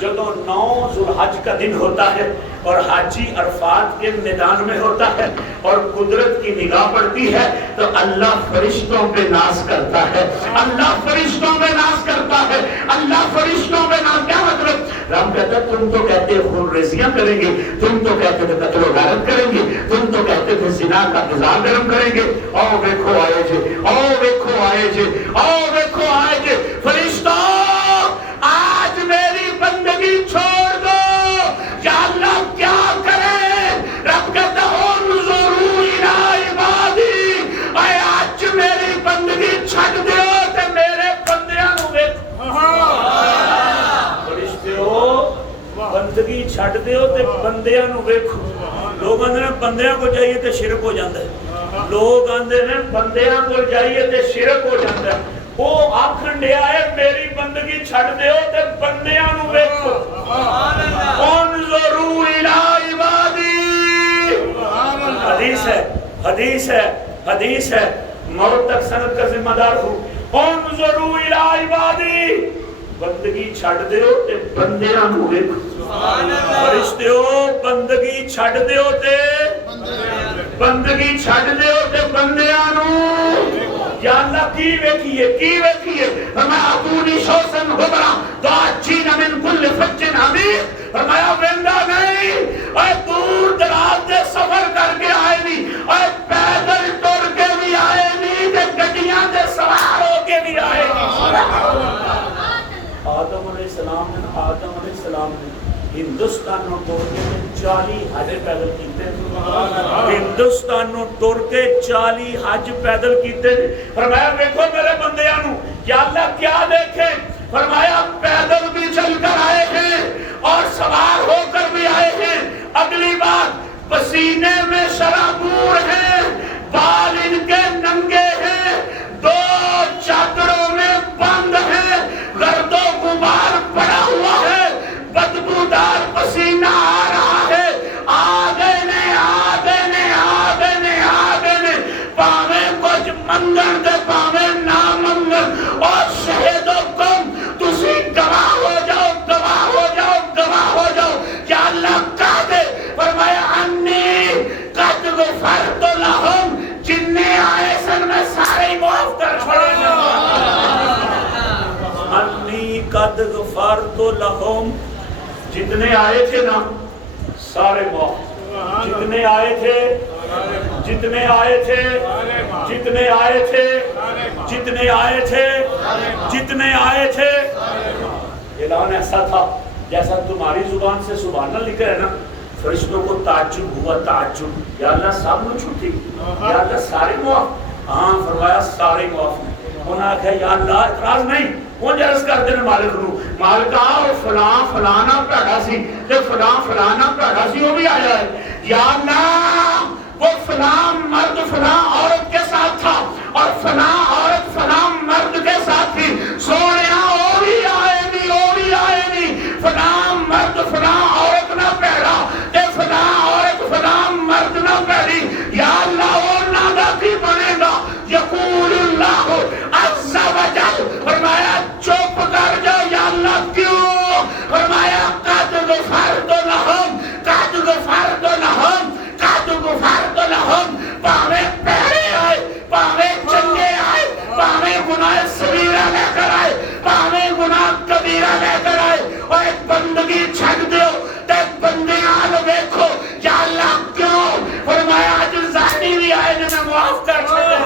جب 9 ذوالحج کا دن ہوتا ہے اور حاجی عرفات کے میدان میں ہوتا ہے اور قدرت کی نگاہ پڑتی ہے تو اللہ فرشتوں پہ ناز کرتا ہے اللہ فرشتوں پہ ناز کرتا ہے اللہ فرشتوں پہ ناز کیا مطلب رب کہتا ہے تم تو کہتے خون ریزیاں کریں گے تم تو کہتے تھے قتل و غارت کریں گے تم تو کہتے تھے زنا کا غذا گرم کریں گے او ویکھو آئے جے او ویکھو آئے جے او ویکھو آئے جے فرشتوں آج میری بندگی چھوڑ دو یا اللہ کیا کرے رب کہتا انظروا الی عبادی اے آج میری بندگی چھڈ دیو تے میرے بندیاں نو ویکھو فرشتو بندگی چھڈ دیو تے بندیاں نو ویکھو لوگاں نے بندیاں کو چاہیے تے شرک ہو جاندا ہے لوگ آندے نے بندیاں کو جائیے تے شرک ہو جاتا ہے. وہ آکھن دیا ہے میری بندگی چھڑ دیو تے بندیاں نو ویکھو. انظروا الی عبادی. حدیث ہے حدیث ہے حدیث ہے. موت تک سند کا ذمہ دار ہوں. انظروا الی عبادی. بندگی چھڑ دیو تے بندیاں نو ویکھو. فرشتیو بندگی چھڑ دیو تے بندگی چھڑ دیو تے بندیاں نو. یا اللہ کی ویکھیے کی ویکھیے. فرمایا اتونی شوسن غبرا دعجین من کل فجن عمیق. فرمایا ویندا نہیں اے دور دراز دے سفر کر کے آئے نہیں اے پیدل ٹر کے بھی آئے نہیں تے گڈیاں تے سوار ہو کے بھی آئے نہیں. آدم علیہ السلام نے ہندوستان نو ٹر کے 40 حج پیدل کیتے. ہندوستان نو ٹر کے 40 حج پیدل کیتے. فرمایا دیکھو میرے بندیاں نو. یا اللہ کیا دیکھیں. فرمایا پیدل بھی چل کر آئے ہیں اور سوار ہو کر بھی آئے ہیں. اگلی بات پسینے میں شرابور ہیں, بال ان کے ننگے ہیں, 2 چادروں میں بند ہیں, گرد و غبار پڑا ہوا ہے, بدبودار پسینہ آ رہا ہے. آگے نے پاویں کچھ منگن دے پاویں نہ منگن. اور شہدو کم تسی گواہ ہو جاؤ گواہ ہو جاؤ گواہ ہو جاؤ. کیا اللہ کہہ دے. فرمایا انی قد غفرت لہم. جننے آئے سن میں سارے معاف کر چھوڑے. انی قد غفرت لہم. جتنے آئے تھے نا سارے معاف. جتنے آئے تھے جتنے آئے تھے جتنے آئے تھے جتنے آئے تھے جتنے آئے تھے. اعلان ایسا تھا جیسا تمہاری زبان سے سبحان اللہ لکھ رہے نا. فرشتوں کو تعجب ہوا تعجب. یا اللہ سب نو چھٹی. یا اللہ سارے معاف. ہاں فرمایا سارے معاف. انہاں کہا یا اللہ اعتراض نہیں. وہ جرس کر دینے مالک نو. مالک اور فلاں فلانا پڑھا سی تے فلاں فلانا پڑھا سی وہ بھی آیا ہے. یا اللہ وہ فلاں مرد فلاں عورت کے ساتھ تھا اور فلاں عورت فلاں مرد کے ساتھ تھی. سونیا وہ بھی آئے نہیں فلاں مرد فلاں عورت نہ پہلا تے فلاں عورت فلاں مرد نہ پہلی. یا اللہ وہ نادا کی بنے گا. یقول اللہ عز و جل. فرمایا چپ کر جاؤ. یا اللہ کیوں. فرمایا قد غفرت لہم قد غفرت لہم قد غفرت لہم. پاویں پہلے آئے پاویں چنگے آئے پاویں گناہ صغیرہ لے کر آئے پاویں گناہ کبیرہ لے کر آئے. اور ایک بندگی چھڑ دیو تے بندیاں نو ویکھو. یا اللہ کیوں. فرمایا آج زانی بھی آئے نے معاف کر چھوڑے.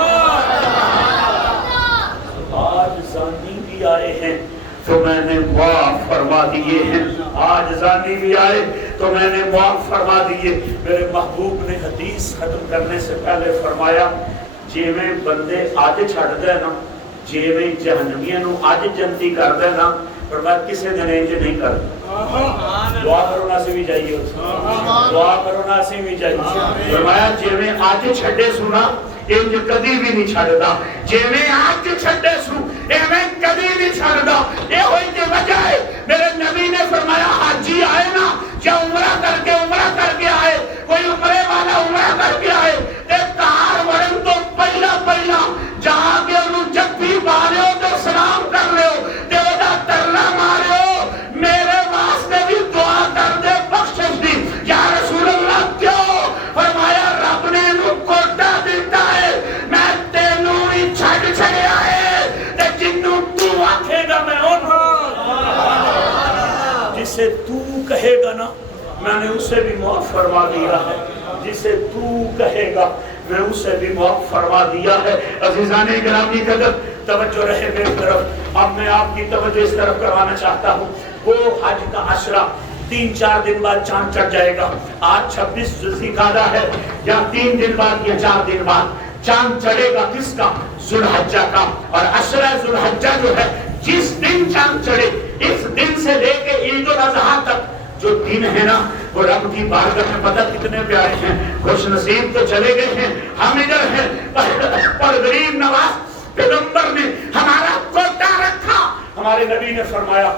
آج زانی بھی آئے ہیں تو میں نے معاف فرما دیے ہیں. آج زانی بھی آئے تو میں نے معاف فرما دیے. میرے محبوب نے حدیث ختم کرنے سے پہلے فرمایا جیویں بندے آج چھڑ دے نا جیویں جہنمیاں نو آج جنتی کر دے نا فرمایا کسے دن انج نہیں کر. دعا کرو نا سے بھی جائیے دعا کرو نا سے بھی جائیے. فرمایا جیویں آج چھڑے سنا انج کدی بھی نہیں چھڑدا. جیویں آج چھڑے سو ایویں کدی نہیں چھڑدا. یہ ہوئی کی وجہ ہے میرے نبی نے فرمایا حاجی آئے نا یا عمرہ کر کے آئے کوئی عمرے والا عمرہ کر کے آئے تے کار ورن تو پہلا جہاں کے انہوں جب بھی بارے ہو تو سلام کر رہے ہو تے ودا ترلا مارے ہو میرے واسطے بھی دعا کر دے بخشش دی. یا رسول اللہ کیوں. فرمایا رب نے انہوں کوٹا دیتا ہے میں تینوں ہی چھڑے آئے تے جنوں تو آکھے گا میں انہوں جسے تو کہے گا نا میں نے اسے بھی معاف فرما دیا ہے. جسے تو کہے گا میں اسے بھی معاف فرما دیا ہے. عزیزان گرامی قدر توجہ رہے میری طرف. اب میں آپ کی توجہ اس طرف کروانا چاہتا ہوں. وہ حج کا عشرہ 3-4 دن بعد چاند چڑھ جائے گا. آج 26 ذوالقعدہ ہے یا 3 دن بعد یا 4 دن بعد چاند چڑھے گا. کس کا؟ ذوالحجہ کا. اور عشرہ ذوالحجہ جو ہے جس دن چاند چڑھے اس دن سے لے کے عید الاضحیٰ تک جو دن ہے نا وہ رب کی بارگاہ میں پتہ کتنے پیارے ہیں. خوش نصیب تو چلے گئے ہیں, ہم ادھر ہیں, پر غریب نواز پیغمبر نے ہمارا کوٹا رکھا. ہمارے نبی نے فرمایا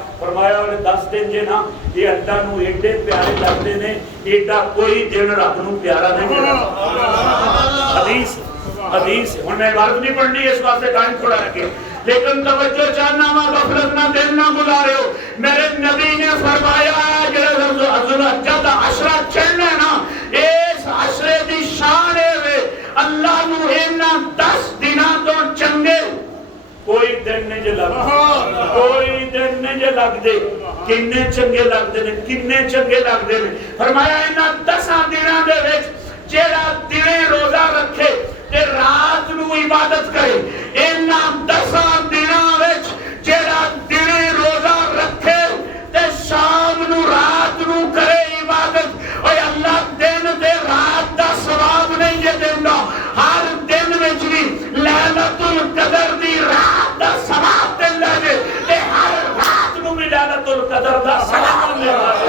اور 10 دن جے نا یہ اللہ نو ایڈے پیارے لگتے نے, ایڈا کوئی دن رب نو پیارا نہیں لگتا. حدیث ہن میں عبارت نہیں پڑھنی, اس واسطے ٹائم تھوڑا رکھے, لیکن توجہ چاہنا وا غفلت نہ دل نہ گزارے ہو. میرے نبی نے فرمایا جڑا ذوالحجہ دا عشرہ چڑھنا ہے نا, اس عشرے دی شان ہے اللہ نو انہاں 10 دناں تو چنگے کوئی دن نہیں جے لگ, کوئی دن نہیں جے لگ دے. کنے چنگے لگ دے نے, کنے چنگے لگ دے نے. فرمایا انہاں 10 دناں دے وچ جیڑا دنے روزہ رکھے تے رات نو عبادت کرے, انہاں 10 دناں وچ جیڑا دنے روزہ رکھے تے شام نو رات نو کرے عبادت, اوے اللہ دن تے رات دا ثواب نہیں جے دیندا, ہر دن وچ بھی لیلۃ القدر دی رات دا ثواب دیندا جے, تے ہر رات نو بھی لیلۃ القدر دا ثواب دیندا جے.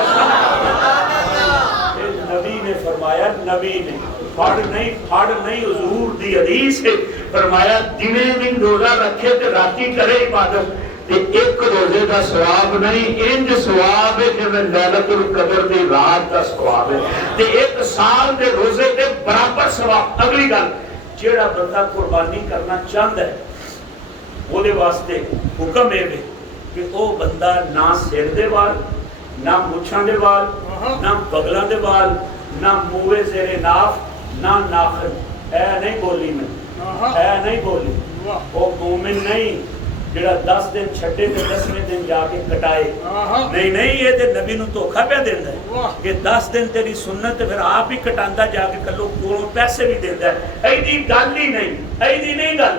نبی نے فرمایا, نبی نے پھڑ نہیں حضور دی حدیث ہے, فرمایا دنے دن روزہ رکھے تے راتی کرے عبادت تے ایک روزے دا ثواب نہیں, انج ثواب ہے جویں لیلۃ القدر دی رات دا ثواب ہے, تے ایک سال دے روزے تے برابر ثواب. اگلی گل, جیڑا بندہ قربانی کرنا چاہندا ہے وہ دے واسطے حکم ہے کہ او بندہ نہ سر دے وال, نہ مچھاں دے وال, نہ بغلاں دے وال, نہ موے زیر ناف, نہ ناخن. اے نہیں بولی میں, اے نہیں بولی, وہ مومن نہیں جڑا 10 دن چھٹے تے 10ویں دن جا کے کٹائے. نہیں, یہ تے نبی نو دھوکا پہ دیندا ہے کہ 10 دن تیری سنت تے پھر آپ ہی کٹاندا جا کے کلو کولوں پیسے بھی دیندا ہے. ایدی گل ہی نہیں, ایدی نہیں گل,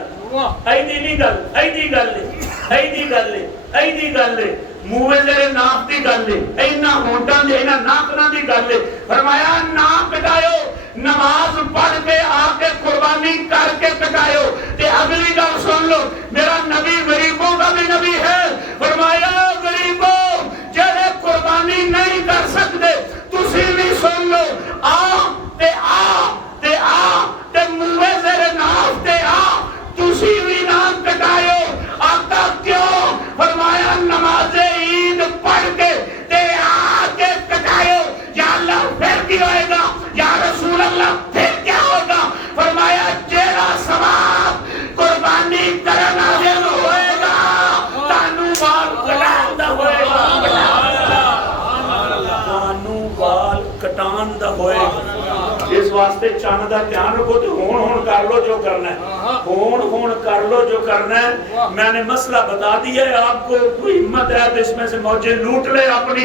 ایدی نہیں گل, ایدی گل نہیں, ایدی گل نہیں, ایدی گل نہیں. موے تیرے ناک دی گل ہے, اینا ہونٹاں دے اینا ناکنا دی گل ہے. فرمایا نہ کٹایو, نماز پڑھ کے آ کے قربانی کر کے کٹایو. تے اگلی گل سن لو, میرا نبی غریبوں کا بھی نبی ہے. فرمایا غریبوں جڑے قربانی نہیں کر سکتے تسی بھی سن لو, آ تے موے تیرے ناک تے آ, تسی بھی نہ کٹایو. آقا کیوں؟ فرمایا نماز عید پڑھ کے تے آ کے کٹایو. یا اللہ پھر کی ہوئے گا, یا رسول اللہ پھر کیا ہوگا؟ فرمایا جیڑا ثواب قربانی کرن والے نوں ہوئے گا تانوں وال کٹان دا ہوئے گا, تانوں وال کٹان دا ہوئے گا. اس واسطے چاند دا دھیان رکھو تے ہون کر لو جو کرنا ہے, ہون کر لو جو کرنا ہے. میں نے مسئلہ بتا دیا ہے آپ کو, کوئی ہمت ہے تو اس میں سے موجیں لوٹ لے, اپنی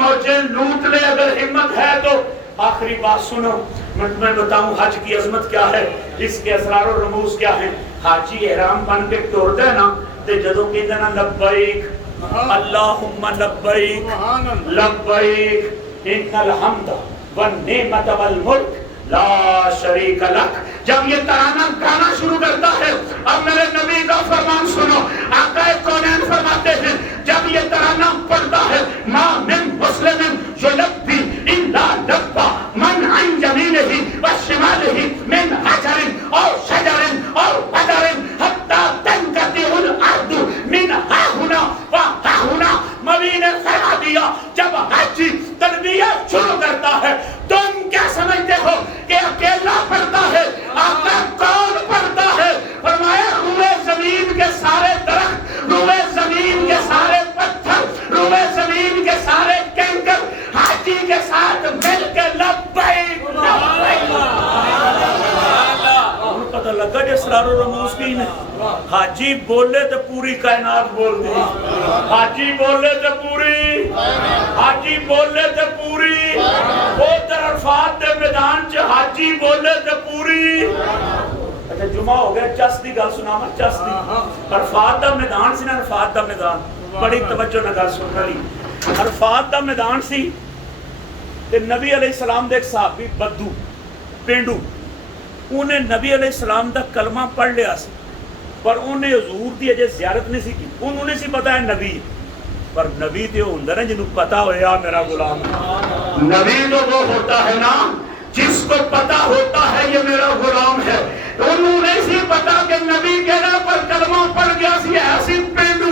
موجیں لوٹ لے اگر ہمت ہے تو. آخری بات سنو, میں بتاؤں حج کی عظمت کیا ہے, اس کے اسرار و رموز کیا ہیں. حاجی احرام بن کے ٹوردا ہے نا تے جدوں کہندا نا لبیک اللہم لبیک لبیک ان الحمد والنعمت والملک لا شریک لک, جب یہ ترانہ گانا شروع کرتا ہے, اب میرے نبی کا فرمان سنو, آقا کونین فرماتے ہیں جب یہ ترانہ پڑھتا ہے, ما من مسلم یلبی الا لبا من عن یمینہ وشمالہ من حجر او شجر او بدر حتی تنقطع الارض من ہاہنا وہاہنا. نبی نے فرما دیا جب حاجی تلبیہ شروع کرتا ہے تم کیا سمجھتے ہو کہ اکیلا پڑھتا ہے؟ آقا کون پڑھتا ہے؟ فرمایا روئے زمین کے سارے درخت, روئے زمین کے سارے پتھر, روئے زمین کے سارے کنکر حاجی کے ساتھ مل کے لبیک لبیک. پتہ لگا جی اسرار و رموز کی نے. حاجی بولے تو پوری کائنات بول دی, حاجی بولے تو پوری, حاجی بولے تو پوری. وہ عرفات دے میدان چ حاجی بولے تو پوری. اچھا جمعہ ہو گیا, چس دی گل سناواں, چس دی. عرفات دا میدان سی نا, عرفات دا میدان, بڑی توجہ نال گل سن لئی. عرفات دا میدان سی تے نبی علیہ السلام دے ایک صحابی بدو پینڈو, انہیں نبی علیہ السلام دا کلمہ پڑھ لیا سی, پر انہیں حضور دی اجے زیارت نہیں سی کی. انہوں نے سی پتا ہے نبی, پر نبی تے ہوندا نا جنوں پتا ہویا میرا غلام. نبی تو وہ ہوتا ہے نا جس کو پتا ہوتا ہے یہ میرا غلام ہے. انہوں نے سی پتا کہ نبی کہنا پر کلمہ پڑھ گیا سی ایسی پینڈو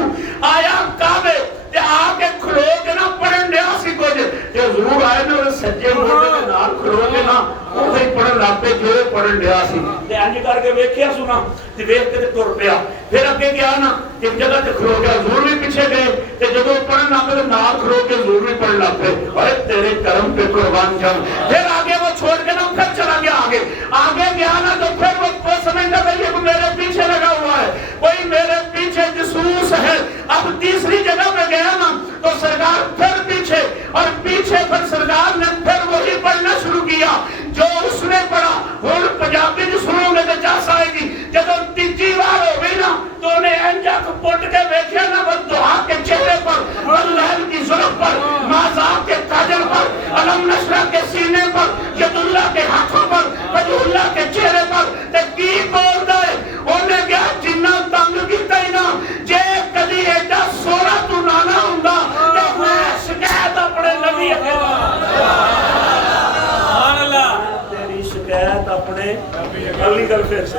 آیا کعبے تے آ کے کھلو کے نہ پڑھن دیا سی کچھ تے ضرور آئے نا سجے موڑے کے نال کھلو کے نا وہی پڑھن لگ پے جو پڑھن دیا سی تے انج کر کے ویکھیا سنا تے ویکھ کے تے ٹر پیا. پھر اگے گیا نا ایک جگہ تے کھلو گیا ضرور بھی پیچھے گئے تے جدوں پڑھن لگ پے نال کھلو کے ضرور بھی پڑھن لگ پے. ارے تیرے کرم پہ قربان جاؤں. پھر آگے وہ چھوڑ کے نا پھر چلا گیا آگے گیا نا تو پھر وہ سمجھتا تھا یہ میرے پیچھے لگا ہوا ہے کوئی میرے پیچھے جسوس ہے. اب تیسری جگہ پہ گیا نا تو سرکار پھر پیچھے اور پیچھے پھر سرکار نے پھر وہی پڑھنا شروع کیا جو اس نے پڑھا. اور پنجابی جو سنو گے تو جاس آئے گی جب تیجی بار ہو گئی نا تو انہیں انجا کو پوٹ کے بیٹھے نا وہ دعا کے چہرے پر اللہ کی ظلم پر مازاب کے تاجر پر علم نشرہ کے سینے پر ید اللہ کے ہاتھوں پر وجہ اللہ کے چہرے پر تقیق بول دائے انہیں گیا جنہ تنگ کی تینا جے کدی ایڈا سورا تو نانا ہوندا کہ میں شکایت اپنے نبی تیری شکایت اپنے علی گل پھر سے